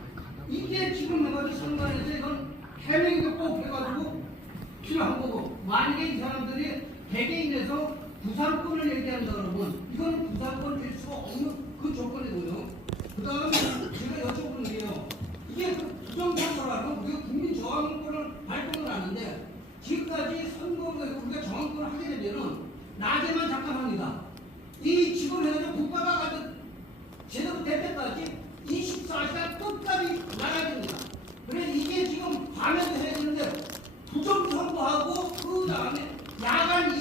이게 지금 해가지고 선거에서 이건 해명이 꼭 해가지고 필요한 거고 만약에 이 사람들이 개개인에서 부상권을 얘기한다 그러면 이거는 부상권 줄 수가 없는 그 조건이고요. 그 다음에 제가 여쭤보는 게요. 이게 부정선거라는 우리가 국민 저항권을 발동을 하는데 지금까지 선거에 우리가 저항권을 하게 되면은 낮에만 잠깐합니다. 이 지금 해가지고 국가가 가진 제대로 될 때까지 24시간 끝까지 나가야 됩니다. 그래서 이게 지금 밤에도 해야 되는데 부정선거하고 그 다음에 야간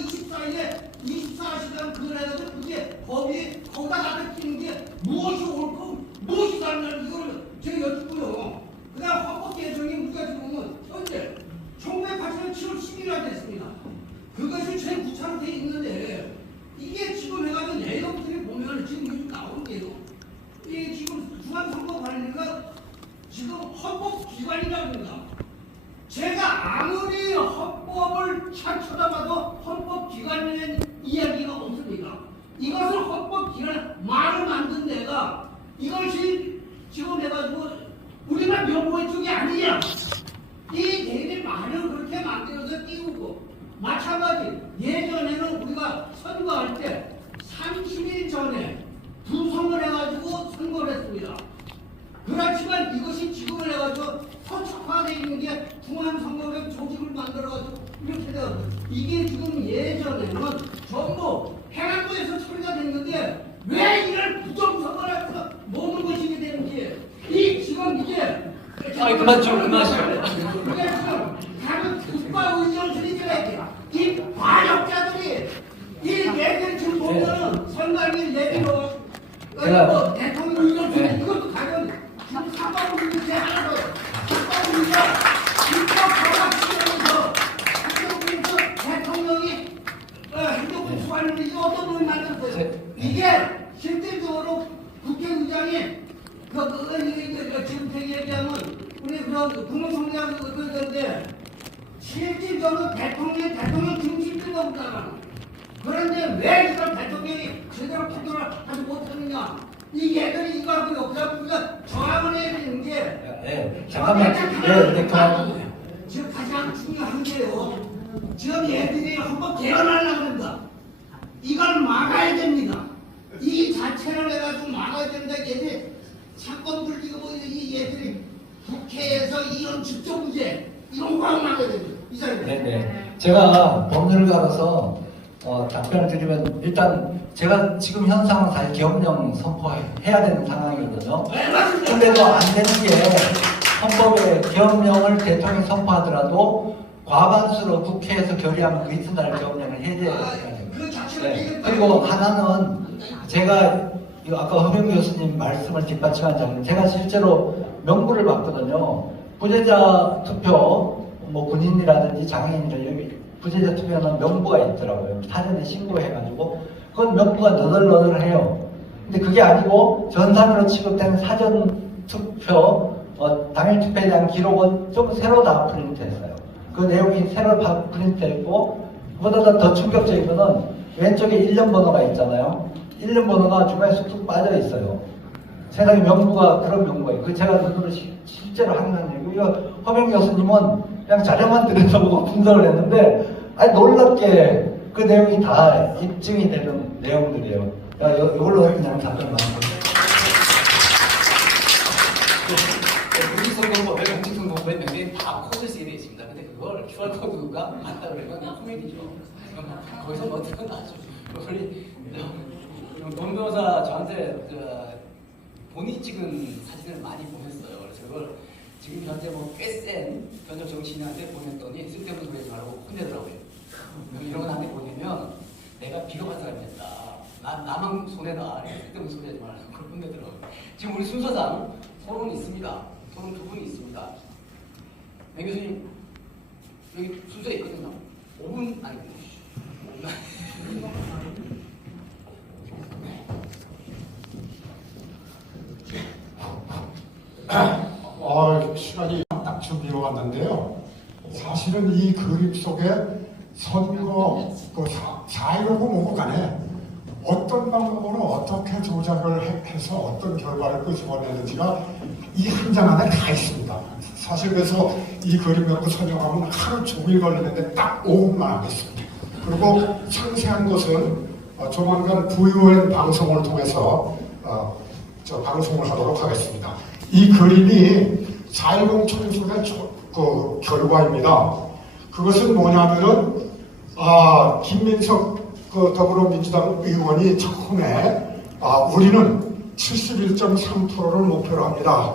24시간 그걸 해가지고 그게 법이 거기다 나타키는 게 무엇이 옳고 무엇이 다르냐는 이걸 제가 여쭙고요. 그 다음 헌법 개정이 우리가 지금 보면 현재 1980년 7월 10일에 됐습니다. 그것이 제일 구차로 돼 있는데 이게 지금 해가지고 내용들이 보면 지금 요즘 나오는 게요. 이게 지금 중앙선거관리가 지금 헌법기관이라고 합니다. 제가 아무리 헌법을 잘 쳐다봐도 헌법기관이라는 이야기가 없습니다. 이것을 헌법기관 말을 만든 데가 이것이 지금 해가지고 우리나라 명부의 쪽이 아니냐. 이 대리 말을 그렇게 만들어서 띄우고 마찬가지 예전에는 우리가 선거할 때 30일 전에 부선을 해가지고 선거를 했습니다. 그렇지만 이것이 지금을 해가지고 서척화되어 있는 게 중앙선거委조직을 만들어가지고 이렇게 돼요. 이게 지금 예전에는 전부 행안부에서 처리가 됐는데 왜 이걸 부정선거를 해서 모든 것이 되는지 지금 이게 그만 좀 그만하시오. 이게 지금 다른 국가의정들이 이 반역자들이 이 얘기를 지금 보면은 선관위 내비로 대통령 의견 이것도 가면 지금 사과를 이렇게 하나도 사과를 우리가 직접 허락시키면서 대통령이 행정부 수반을 이게 어떤 놈이 만들었어요. 이게 실질적으로 국회의장이 지금택이 국무총리하고 그러는데 실질적으로 대통령 중심주의가 없잖아. 그런데 왜 이걸 대통령이 제대로 판단을 하지 못하느냐? 이 얘들이 이거 하고 역사 우리가 저항을 해야 되는 게 네, 잠깐만. 네, 그만. 지금 가장 중요한 게요. 지금 얘들이 한번 개헌하려고 한다. 이걸 막아야 됩니다. 이 자체를 해가지고 막아야 된다. 얘들이 사건 불기고 뭐 이 얘들이 국회에서 이런 직접무죄 이런 거 막아야 됩니다. 이 사람들. 네네. 제가 법률가로서 답변을 드리면 일단 제가 지금 현상은 사실 기업령 선포해야 되는 상황이거든요. 네, 맞습니다. 근데도 안 되는 게 헌법에 기업령을 대통령이 선포하더라도 과반수로 국회에서 결의하면 그 이튿날 기업령을 해제해야 돼요. 그 자체가 네. 되겠다. 그리고 하나는 제가 이거 아까 허병 교수님 말씀을 뒷받침한 점은 제가 실제로 명부를 봤거든요. 부재자 투표 뭐 군인이라든지 장애인들 여기 부재자 투표는 명부가 있더라고요. 사전에 신고해가지고 그건 명부가 너덜너덜해요. 근데 그게 아니고 전산으로 취급된 사전 투표 당일 투표에 대한 기록은 좀 새로 다 프린트했어요. 그 내용이 새로 다 프린트했고 그보다 더 충격적인 거는 왼쪽에 1년 번호가 있잖아요. 1년 번호가 중간에 쑥쑥 빠져 있어요. 세상에 명부가 그런 명부예요. 그 제가 눈으로 실제로 하는 얘기고 이거 허병 교수님은 그냥 자료만 들여다보고 분석을 했는데 아니 놀랍게 그 내용이 다 입증이 되는 내용들이에요. 이걸로 그냥 답변 나눠볼게요. 공직선거법에 공직선거법에 명령이 다 코드 쓰게 되어 있습니다. 근데 그걸 QR코드가 맞다 그러면 그냥 코미디죠. 거기서 뭐 드러나죠. 우리 동 변호사 저한테 본인이 찍은 사진을 많이 보냈어요. 그래서 그걸 지금 현재 뭐 꽤 센 현역 정치인한테 보냈더니 쓸데없는 소리 하라고 혼내더라고요. 이런 거 나한테 보내면 내가 비겁한 사람이었다. 나만 손해다. 쓸데없는 소리 하지 말라고 그걸 혼내더라고요. 지금 우리 순서상 토론 있습니다. 토론 두 분이 있습니다. 맹 교수님 여기 순서 있거든요. 5분 아니 5분. 시간이 딱 준비해 왔는데요. 사실은 이 그림 속에 선거 4.15고 뭐고 간에 어떤 방법으로 어떻게 조작을 해서 어떤 결과를 끄집어내는지가 이 한 장 안에 다 있습니다. 사실 그래서 이 그림 갖고 설명하면 하루 종일 걸리는데 딱 5분만 하겠습니다. 그리고 상세한 것은 조만간 VON 방송을 통해서 방송을 하도록 하겠습니다. 이 그림이 4.10 총선의 그 결과입니다. 그것은 뭐냐면은 김민석 그 더불어민주당 의원이 처음에 우리는 71.3%를 목표로 합니다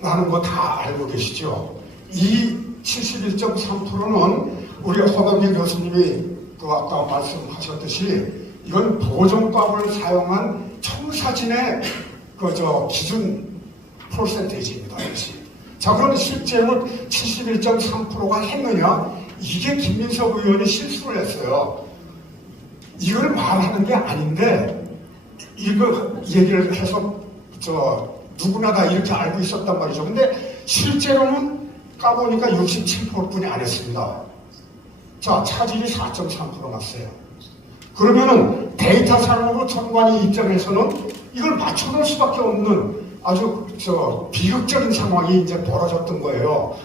라는 거 다 알고 계시죠? 이 71.3%는 우리 허덕기 교수님이 그 아까 말씀하셨듯이 이건 보정값을 사용한 청사진의 기준 퍼센테이지입니다. 자, 그럼 실제로 71.3%가 했느냐? 이게 김민석 의원이 실수를 했어요. 이걸 말하는 게 아닌데 이거 얘기를 해서 누구나 다 이렇게 알고 있었단 말이죠. 근데 실제로는 까보니까 67%뿐이 안 했습니다. 자, 차질이 4.3% 났어요. 그러면은 데이터상으로 선관위 입장에서는 이걸 맞춰놓을 수밖에 없는 아주 비극적인 상황이 이제 벌어졌던 거예요.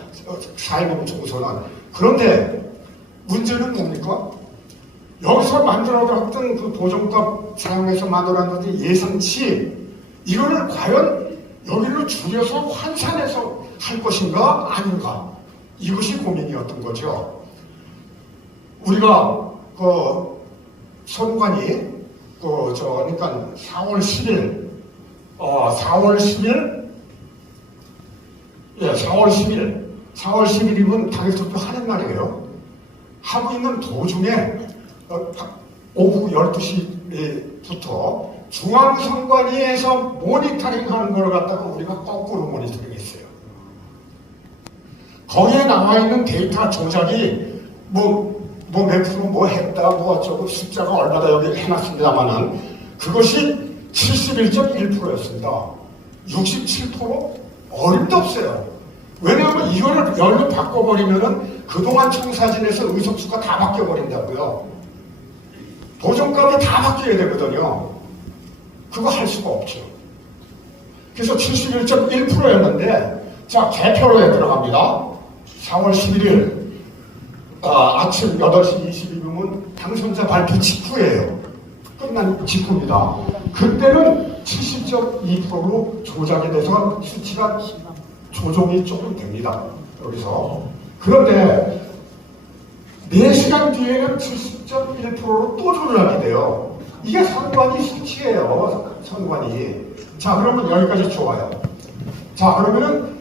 4.10 총선은. 그런데 문제는 뭡니까? 여기서 만들어놨던 그 보정값 사용해서 만들어놨던 예상치 이거를 과연 여기로 줄여서 환산해서 할 것인가 아닌가 이것이 고민이었던 거죠. 우리가 선관위 그러니까 4월 10일 4월 10일이면 당일 투표하는 날이에요. 하고 있는 도중에 오후 12시부터 중앙선관위에서 모니터링하는 걸 갖다가 우리가 거꾸로 모니터링했어요. 거기에 나와 있는 데이터 조작이 몇 프로 뭐 했다 뭐 어쩌고 숫자가 얼마다 여기 해놨습니다만은 그것이 71.1%였습니다. 67% 어림도 없어요. 왜냐하면 이거를 열로 바꿔버리면은 그동안 청사진에서 의석수가 다 바뀌어버린다고요. 보존값이 다 바뀌어야 되거든요. 그거 할 수가 없죠. 그래서 71.1%였는데 자, 개표로에 들어갑니다. 4월 11일 아침 8시 22분은 당선자 발표 직후예요. 끝난 직후입니다. 그때는 70.2%로 조작이 돼서 수치가 조정이 조금 됩니다. 여기서. 그런데 4시간 뒤에는 70.1%로 또 조작이 돼요. 이게 선관위 수치예요. 선관위. 자, 그러면 여기까지 좋아요. 자, 그러면은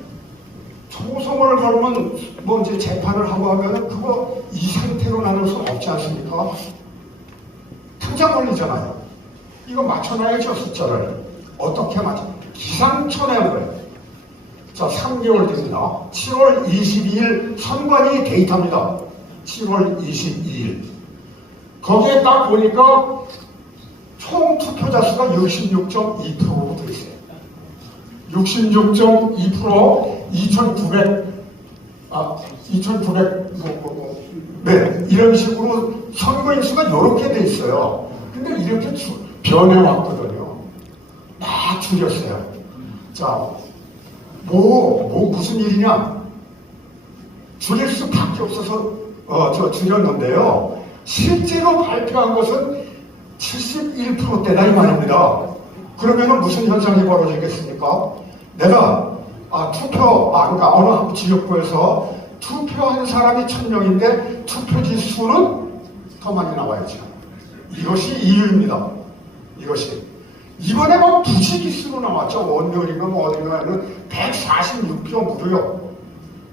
소송을 걸으면 뭐 이제 재판을 하고 하면은 그거 이 상태로 나눌 수 없지 않습니까? 당장 걸리잖아요. 이거 맞춰놔야죠, 숫자를. 어떻게 맞춰? 기상천외한 자, 3개월 됩니다. 7월 22일 선관위 데이터입니다. 7월 22일. 거기에 딱 보니까 총 투표자 수가 66.2%로 돼 있어요. 66.2% 2,900 네, 이런 식으로 선거인 수가 이렇게 돼 있어요. 근데 이렇게 변해왔거든요. 막 줄였어요. 자, 무슨 일이냐? 줄일 수밖에 없어서 줄였는데요. 실제로 발표한 것은 71%대다 이 말입니다. 그러면은 무슨 현상이 벌어지겠습니까? 내가 그러니까 어느 지역구에서 투표한 사람이 1000명인데 투표지 수는 더 많이 나와야죠. 이것이 이유입니다. 이것이 이번에 뭐 부지기수로 나왔죠. 원내인가 뭐 어딘가에는 146표 무려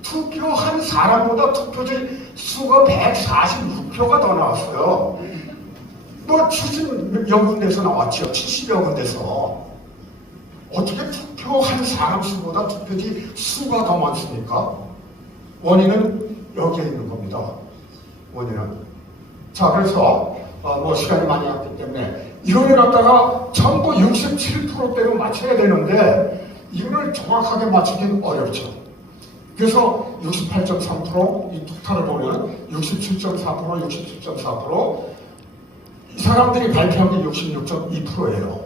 투표한 사람보다 투표지 수가 146표가 더 나왔어요. 뭐 70여 군데서 나왔죠. 70여 군데서. 어떻게 투표한 사람 수보다 투표지 수가 더 많습니까? 원인은 여기에 있는 겁니다. 원인은. 자, 그래서 뭐 시간이 많이 갔기 때문에 이거를 갖다가 전부 67%대로 맞춰야 되는데 이거를 정확하게 맞추긴 어렵죠. 그래서 68.3%, 이 토탈을 보면 67.4%, 67.4%, 이 사람들이 발표한 게 66.2%예요.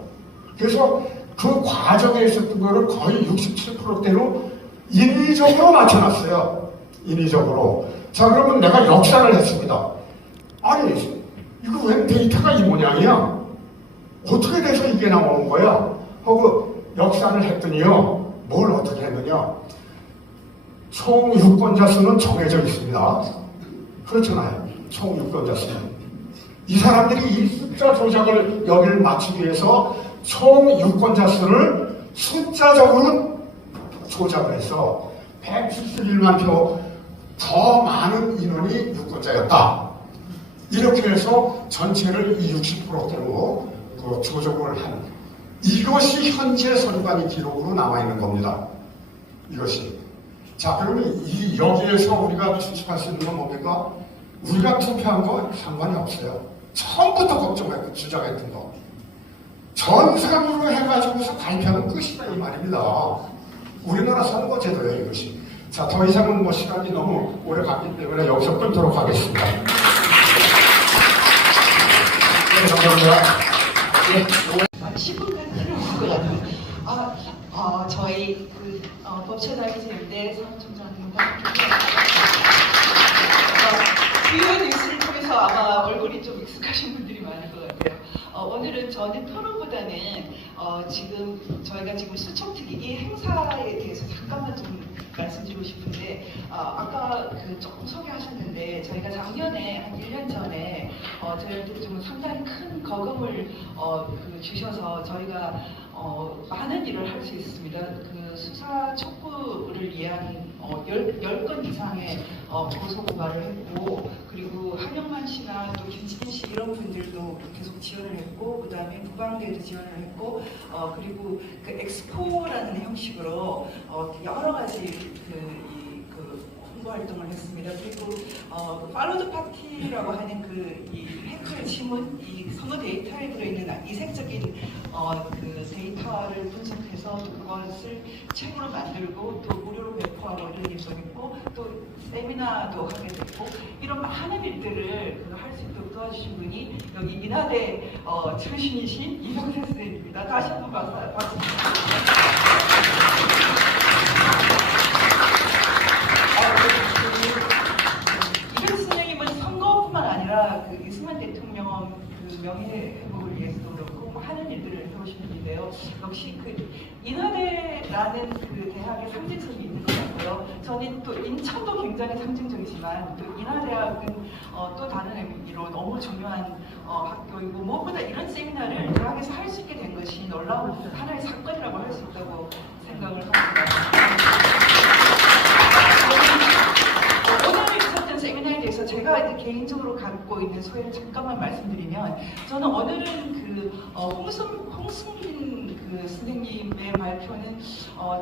그래서 그 과정에 있었던 거를 거의 67%대로 인위적으로 맞춰놨어요. 인위적으로. 자, 그러면 내가 역산을 했습니다. 아니, 이거 왜 데이터가 이 모양이야? 어떻게 돼서 이게 나오는 거야? 하고 역산을 했더니요. 뭘 어떻게 했느냐? 총 유권자 수는 정해져 있습니다. 그렇잖아요. 총 유권자 수는. 이 사람들이 이 숫자 조작을 여기를 맞추기 위해서 총 유권자 수를 숫자적으로 조작을 해서 171만 표 더 많은 인원이 유권자였다. 이렇게 해서 전체를 60%대로 조정을 한 이것이 현재 선관위 기록으로 나와 있는 겁니다. 이것이. 자, 그러면 여기에서 우리가 추측할 수 있는 건 뭡니까? 우리가 투표한 거 상관이 없어요. 처음부터 걱정했고 주장했던 거. 전산으로 해가지고서 발표하면 끝이다 이 말입니다. 우리나라 선거제도예요, 이것이. 자, 더 이상은 뭐 시간이 너무 오래 갔기 때문에 여기서 끊도록 하겠습니다. 네, 감사합니다. 10분간 필요 없을 것 같아요. 저희 법체단위제인데 사무총장님과 주요 뉴스를 통해서 아마 얼굴이 좀 익숙하신 분들이 많을 것 같아요. 오늘은 저는 토론보다는 지금 저희가 지금 수청특위 행사에 대해서 잠깐만 좀 말씀드리고 싶은데 아까 조금 소개하셨는데 저희가 작년에 한 1년 전에 저희한테 좀 상당히 큰 거금을 주셔서 저희가 많은 일을 할 수 있습니다. 수사 촉구를 위한 10건 이상의 고소 고발을 했고, 그리고 한영만 씨나 또 김치진 씨 이런 분들도 계속 지원을 했고, 그 다음에 부방대도 지원을 했고, 그리고 그 엑스포라는 형식으로 여러 가지 홍보 활동을 했습니다. 그리고 팔로드 파티라고 하는 이 해커의 지문, 이 선거 데이터에 들어있는 이색적인 그 데이터를 분석해서 또 그것을 책으로 만들고 또 무료로 배포하고 이런 일도 했고 또 세미나도 하게 됐고 이런 많은 일들을 할 수 있도록 도와주신 분이 여기 인하대 출신이신 이병세 선생님입니다. 다시 한번 박수. 이병세 선생님은 선거뿐만 아니라 그 이승만 대통령 그 명예회복을 위해서도 그렇고 하는 일들을 해오신 분인데요. 역시 그 인하대라는 그 대학의 상징성이 있는 것 같고요. 저는 또 인천도 굉장히 상징적이지만 또 인하대학은 또 다른 의미로 너무 중요한 학교이고 무엇보다 이런 세미나를 대학에서 할 수 있게 된 것이 놀라운 하나의 사건이라고 할 수 있다고 생각을 합니다. 오늘 있었던 세미나에 대해서 제가 이제 개인적으로 갖고 있는 소회를 잠깐만 말씀드리면 저는 오늘은 그 홍승빈 그 선생님의 발표는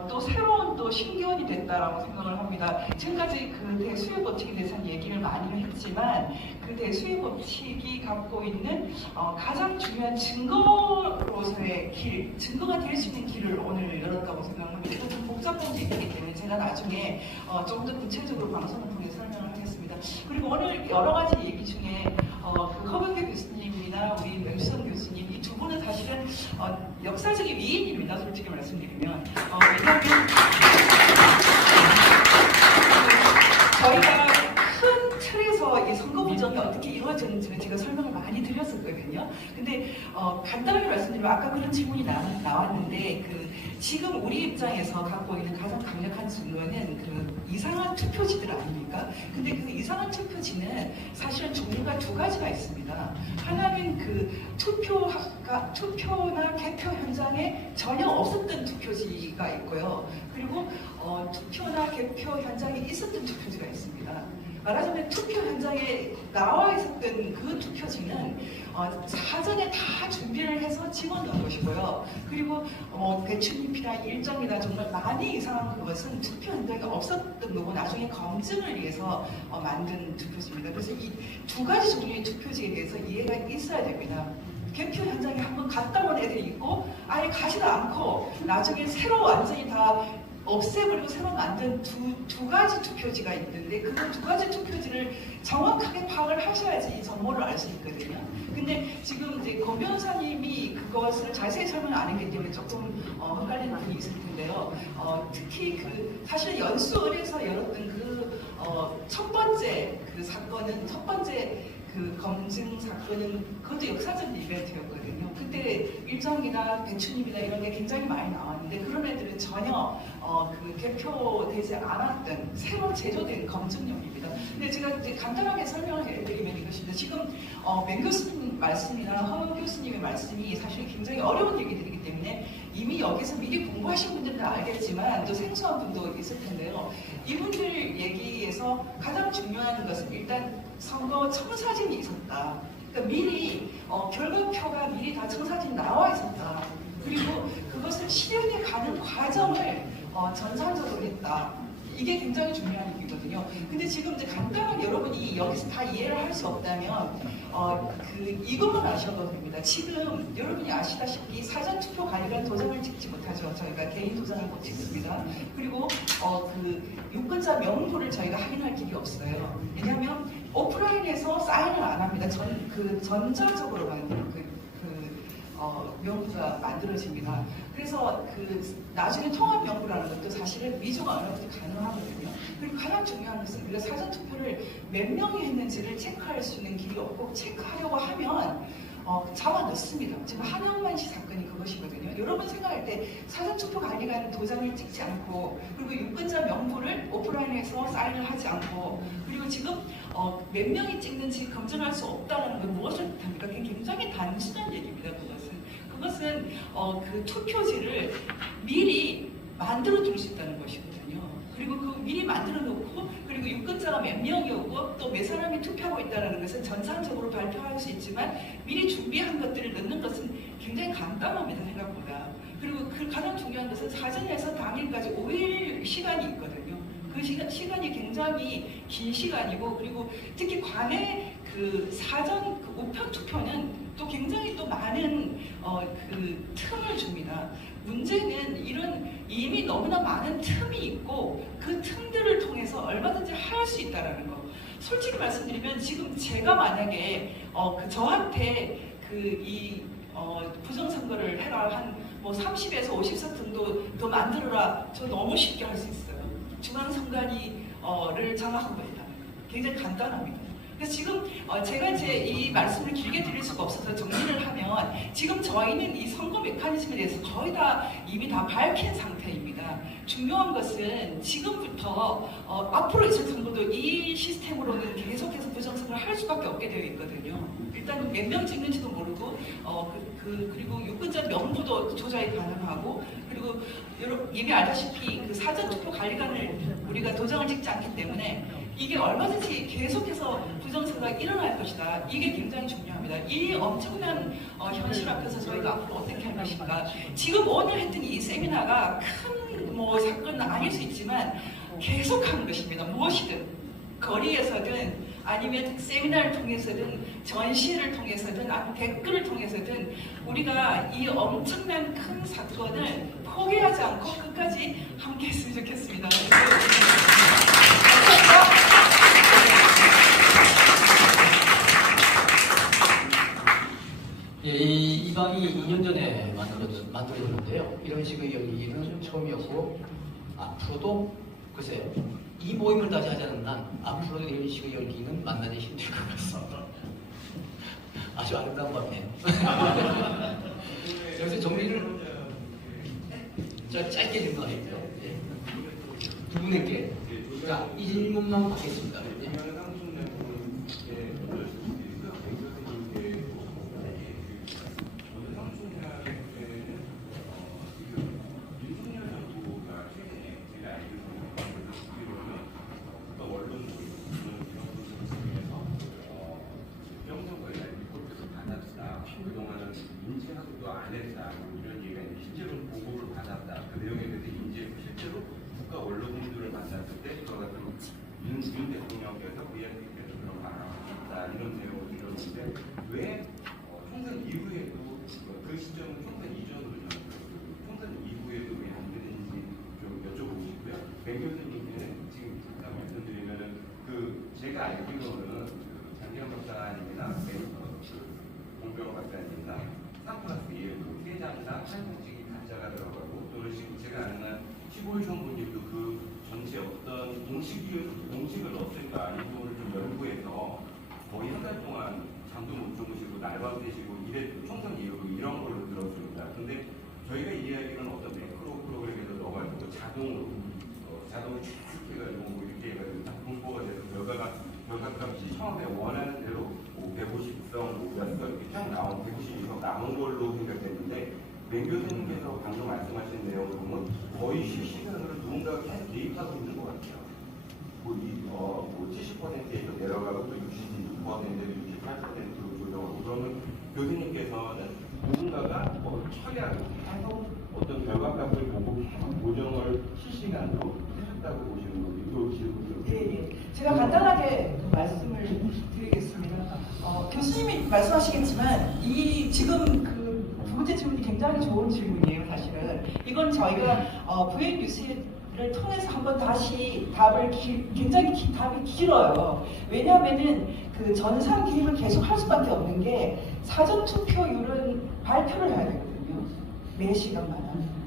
또 새로운 또 신기원이 됐다라고 생각을 합니다. 지금까지 그 대수의 법칙에 대해서 얘기를 많이 했지만 그 대수의 법칙이 갖고 있는 가장 중요한 증거로서의 길, 증거가 될 수 있는 길을 오늘 열었다고 생각합니다. 또 좀 복잡한 얘기이기 때문에 제가 나중에 좀 더 구체적으로 방송을 통해 설명을 하겠습니다. 그리고 오늘 여러 가지 얘기 중에 그 허경태 교수님이나 우리 맹수선 교수님 이 두 분은 사실은 역사적인 위인입니다. 솔직히 말씀드리면 왜냐하면 저희가 큰 틀에서 이 선거 부정이 어떻게 이루어졌는지를 제가 설명을 많이 드렸었거든요. 근데 간단하게 말씀드리면 아까 그런 질문이 나왔는데 지금 우리 입장에서 갖고 있는 가장 강력한 증거는 그 이상한 투표지들 아닙니까? 근데 그 이상한 투표지는 사실은 종류가 두 가지가 있습니다. 하나는 그 투표나 개표 현장에 전혀 없었던 투표지가 있고요. 그리고 투표나 개표 현장에 있었던 투표지가 있습니다. 말하자면 투표 현장에 나와 있었던 그 투표지는 사전에 다 준비를 해서 집어넣은 것이고요. 그리고 배출입이나 일정이나 정말 많이 이상한 그것은 투표 현장에 없었던 거고 나중에 검증을 위해서 만든 투표지입니다. 그래서 이 두 가지 종류의 투표지에 대해서 이해가 있어야 됩니다. 개표 현장에 한번 갔다 온 애들이 있고 아예 가지도 않고 나중에 새로 완전히 다 없애버리고 새로 만든 두 가지 투표지가 있는데 그 두 가지 투표지를 정확하게 파악을 하셔야지 이 정보를 알 수 있거든요. 근데 지금 이제 권 변호사님이 그것을 자세히 설명을 안 했기 때문에 조금 헷갈리는 부분이 있을 텐데요. 특히 사실 연수원에서 열었던 첫 번째 그 사건은 첫 번째 그 검증 사건은 그것도 역사적 이벤트였거든요. 그때 일정이나 배추잎이나 이런 게 굉장히 많이 나왔는데 그런 애들은 전혀 그 개표되지 않았던 새로 제조된 검증용입니다. 근데 제가 이제 간단하게 설명을 해드리면 이것입니다. 지금 맹 교수님 말씀이나 허 교수님의 말씀이 사실 굉장히 어려운 얘기들이기 때문에 이미 여기서 미리 공부하신 분들은 알겠지만 또 생소한 분도 있을 텐데요. 이분들 얘기에서 가장 중요한 것은 일단 선거 청사진이 있었다. 그러니까 미리 결과표가 미리 다 청사진 나와 있었다. 그리고 그것을 실현해 가는 과정을 전산적으로 했다. 이게 굉장히 중요한 얘기거든요. 근데 지금 이제 간단하게 여러분이 여기서 다 이해를 할 수 없다면 이것만 아셔도 됩니다. 지금 여러분이 아시다시피 사전 투표 관리관 도장을 찍지 못하죠. 저희가 개인 도장을 못 찍습니다. 그리고 유권자 명부를 저희가 확인할 길이 없어요. 왜냐하면 오프라인에서 사인을 안 합니다. 전자적으로만 명부가 만들어집니다. 그래서 나중에 통합 명부라는 것도 사실은 미조가 어느 정도 가능하거든요. 그리고 가장 중요한 것은 우리가 사전 투표를 몇 명이 했는지를 체크할 수 있는 길이 없고 체크하려고 하면 잡아 넣습니다. 지금 한양만시 사건이 그것이거든요. 여러분 생각할 때 사전투표 관리관 도장을 찍지 않고 그리고 유권자 명부를 오프라인에서 사인을 하지 않고 그리고 지금 몇 명이 찍는지 검증할 수 없다는 건 무엇을 뜻합니까? 그게 굉장히 단순한 얘기입니다. 그것은 그 투표지를 미리 만들어 둘 수 있다는 것이거든요. 그리고 미리 만들어 놓고 그리고 유권자가 몇 명이 오고 또 몇 사람이 투표하고 있다는 것은 전산적으로 발표할 수 있지만 미리 준비한 것들을 넣는 것은 굉장히 간단합니다. 생각보다. 그리고 가장 중요한 것은 사전에서 당일까지 5일 시간이 있거든요. 그 시간이 굉장히 긴 시간이고, 그리고 특히 관내 그 사전 그 우편 투표는 또 굉장히 또 많은 그 틈을 줍니다. 문제는 이런 이미 너무나 많은 틈이 있고 그 틈들을 통해서 얼마든지 할 수 있다라는 거. 솔직히 말씀드리면 지금 제가 만약에 저한테 부정선거를 해라, 한 뭐 30에서 50석 정도 더 만들어라, 저 너무 쉽게 할 수 있어요. 중앙선관위를 장악하고 있다는 거. 굉장히 간단합니다. 그래서 지금 제가 이제 이 말씀을 길게 드릴 수가 없어서 정리를 하면, 지금 저희는 이 선거 메커니즘에 대해서 거의 다 이미 다 밝힌 상태입니다. 중요한 것은 지금부터 앞으로 있을 선거도 이 시스템으로는 계속해서 부정선거를 할 수밖에 없게 되어 있거든요. 일단 몇 명 찍는지도 모르고 그리고 유권자 명부도 조작이 가능하고, 그리고 이미 알다시피 그 사전투표 관리관을 우리가 도장을 찍지 않기 때문에 이게 얼마든지 계속해서 부정선거가 일어날 것이다. 이게 굉장히 중요합니다. 이 엄청난 현실 앞에서 저희가 앞으로 어떻게 할 것인가. 지금 오늘 했던 이 세미나가 큰 뭐 사건은 아닐 수 있지만 계속하는 것입니다. 무엇이든 거리에서든 아니면 세미나를 통해서든 전시회를 통해서든 아니면 댓글을 통해서든 우리가 이 엄청난 큰 사건을 포기하지 않고 끝까지 함께 했으면 좋겠습니다. 예, 이 방이 2년 전에 만들어졌는데요. 이런 식의 열기는 처음이었고, 앞으로도 글쎄요, 이 모임을 다시 하자는 난 앞으로도 이런 식의 열기는 만나기 힘들 것 같습니다. 아주 아름다운 밤이에요. 여기서 정리를 짧게 질문하겠죠. 예. 두 분에게 이 질문만 받겠습니다. 예. 인지하고도 안 했다 이런 얘기가 있는데, 실제로 보고를 받았다, 그 내용에 대해서 인지했고 실제로 국가 언론들을 만났을 때 그와 같은 윤 대통령께서 VNP께서 그런 말을 하셨다 이런 내용을 들었는데, 왜 총선 이후에도 그 시점은 총선 이전으로 총선 이후에도 왜 안 되는지 좀 여쭤보고 싶고요. 맹 교수님께는 지금 잠깐 말씀드리면은 제가 알기로는 장기현 박사님이나 공병 박사님이나 3+1 회장이나 탈북직이 가짜가 들어가고, 또는 지금 제가 아는 한 15일 정도님도 그 전체 어떤 공식을 넣었을까 이 부분을 좀 연구해서 거의 한 달 동안 잠도 못 주무시고 날밤 새시고 총선 이후로 이런 걸로 들었습니다. 근데 저희가 이야기하는 어떤 매크로 프로그램에서 넣어가지고 자동으로 쭉 해가지고 뭐 이렇게 해가지고 다 공부가 돼서 결과값이 처음에 원하는 대로 150성, 몇 성 이렇게 딱 나온 152성 나온 걸로 생각했는데, 맹 교수님께서 방금 말씀하신 내용을 보면 거의 실시간으로 누군가가 계속 개입하고 있는 것 같아요. 70%에서 내려가고 또 66%에서 68%로 조정하고, 그러면 교수님께서는 누군가가 처리하고 어떤 결과값을 보고 보정을 실시간으로 해줬다고 보시는 거죠? 예. 제가 간단하게 말씀을 드리겠습니다. 교수님이 말씀하시겠지만 이 지금 두 번째 질문이 굉장히 좋은 질문이에요. 사실은 이건 저희가 VN 뉴스를 통해서 한번 다시 굉장히 답이 길어요. 왜냐하면은 그 전산 기입을 계속 할 수밖에 없는 게 사전 투표율은 발표를 해야 되거든요. 매 시간마다.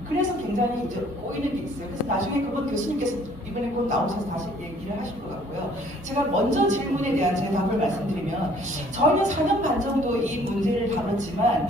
그래서 굉장히 이제 꼬이는 게 있어요. 그래서 나중에 그건 교수님께서 이번에 곧 나오셔서 다시 얘기를 하실 것 같고요. 제가 먼저 질문에 대한 제 답을 말씀드리면, 저희는 4년 반 정도 이 문제를 다뤘지만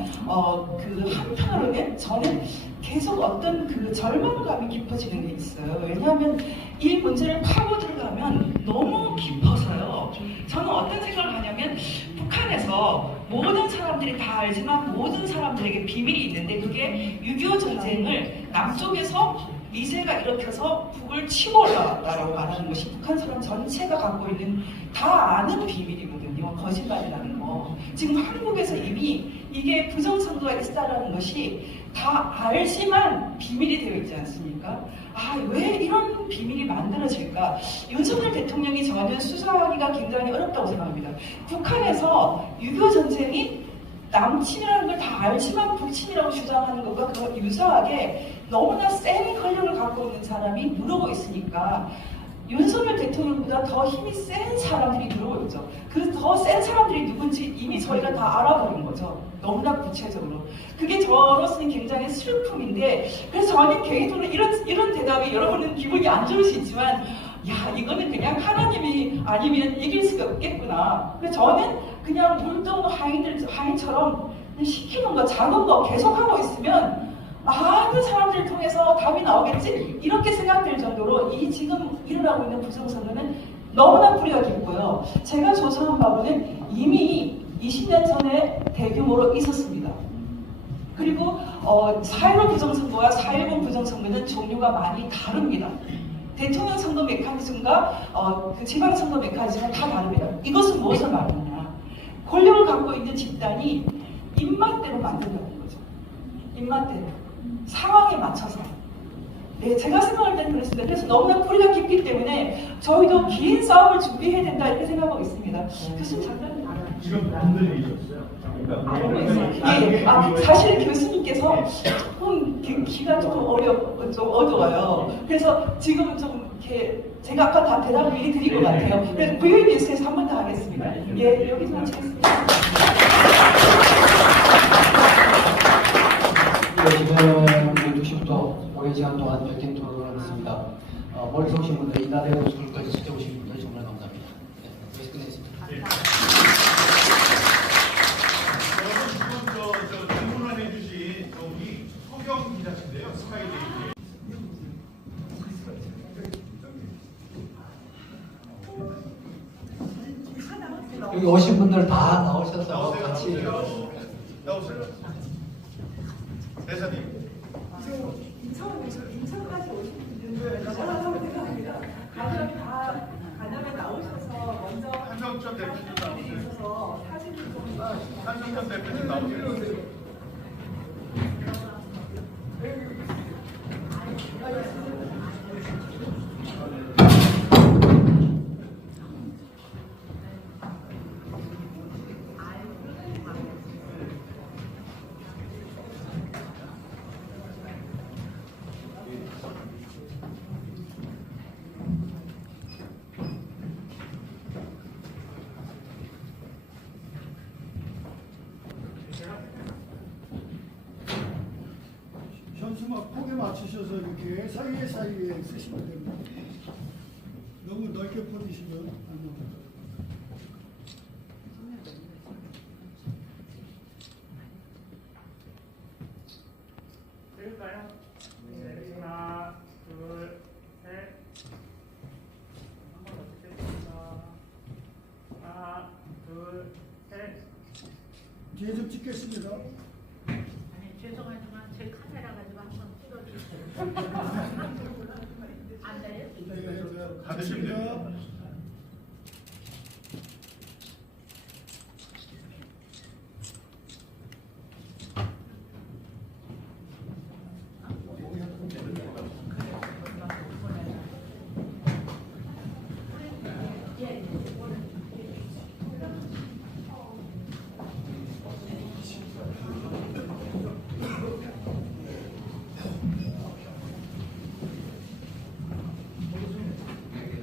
그 한편으로는 저는 계속 어떤 그 절망감이 깊어지는 게 있어요. 왜냐하면 이 문제를 파고 들어가면 너무 깊어서요. 저는 어떤 생각을 하냐면, 북한에서 모든 사람들이 다 알지만 모든 사람들에게 비밀이 있는데, 그게 6.25 전쟁을 남쪽에서 미세가 일으켜서 북을 치고 올라왔다라고 말하는 것이 북한 사람 전체가 갖고 있는 다 아는 비밀이거든요. 거짓말이라는 거. 지금 한국에서 이미 이게 부정선거가 있다라는 것이 다 알지만 비밀이 되어 있지 않습니까? 아, 왜 이런 비밀이 만들어질까? 윤석열 대통령이 저는 수사하기가 굉장히 어렵다고 생각합니다. 북한에서 6.25 전쟁이 남침이라는 걸 다 알지만 북침이라고 주장하는 것과 그와 유사하게 너무나 센 권력을 갖고 있는 사람이 누르고 있으니까 윤석열 대통령보다 더 힘이 센 사람들이 누르고 있죠. 그 더 센 사람들이 누군지 이미 저희가 다 알아버린 거죠. 너무나 구체적으로. 그게 저로서는 굉장히 슬픔인데, 그래서 저는 개인적으로 이런 대답이 여러분은 기분이 안 좋을 수 있지만, 야, 이거는 그냥 하나님이 아니면 이길 수가 없겠구나. 그래서 저는 그냥 물동 하인처럼 시키는 거, 작은 거 계속하고 있으면 많은 사람들을 통해서 답이 나오겠지? 이렇게 생각될 정도로 이 지금 일어나고 있는 부정선거는 너무나 뿌리가 깊고요. 제가 조사한 바로는 이미 20년 전에 대규모로 있었습니다. 그리고 4.15 부정선거와 4.10 부정선거는 종류가 많이 다릅니다. 대통령 선거 메커니즘과 그 지방선거 메커니즘은 다 다릅니다. 이것은 무엇을 말하느냐? 권력을 갖고 있는 집단이 입맛대로 만든다는 거죠. 입맛대로. 상황에 맞춰서. 네, 제가 생각할 때는 그렇습니다. 그래서 너무나 뿌리가 깊기 때문에 저희도 긴 싸움을 준비해야 된다 이렇게 생각하고 있습니다. 교수님 잠깐 지금 분들 얘기셨어요. 예, 사실 교수님께서 조금 기가 조금 좀 어려워요. 그래서 지금 좀 이렇게 제가 아까 다 대답을 미리 드린 것 같아요. 그래서 VOE 뉴스에서 한 번 더 하겠습니다. 예, 여기서 마치겠습니다. 지금 12시부터 오랜 시간 동안 미팅 토론을 하겠습니다. 멀리서 오신 분들, 이날에 오늘까지 직접 오신 분들 정말 감사합니다. 네, 여기서 끝내겠습니다. 여러분 지금 질문을 해주신 우리 서경 기자신데요. 스카이데이. 여기 오신 분들 다 나오셔서 같이 나오세요. 대사님. 인천까지 오신 분들 대단하다고 생각합니다. 간담회 나오셔서 먼저 한정천 대표님 나오세요. 있어서 사진을 좀 한정천 대표님 나오세요. 현수막 폭에 맞추셔서 이렇게 사이에 쓰시면 됩니다. 너무 넓게 퍼주시면 안 됩니다. 될까요? 네, 하나, 둘, 셋. 한번 더 찍겠습니다. 하나, 둘, 셋. 뒤에 좀 찍겠습니다. 아니 죄송하지만 제 카메라 가지고 한번 찍어주세요. 안 돼요? 네, 받으시면 됩니다.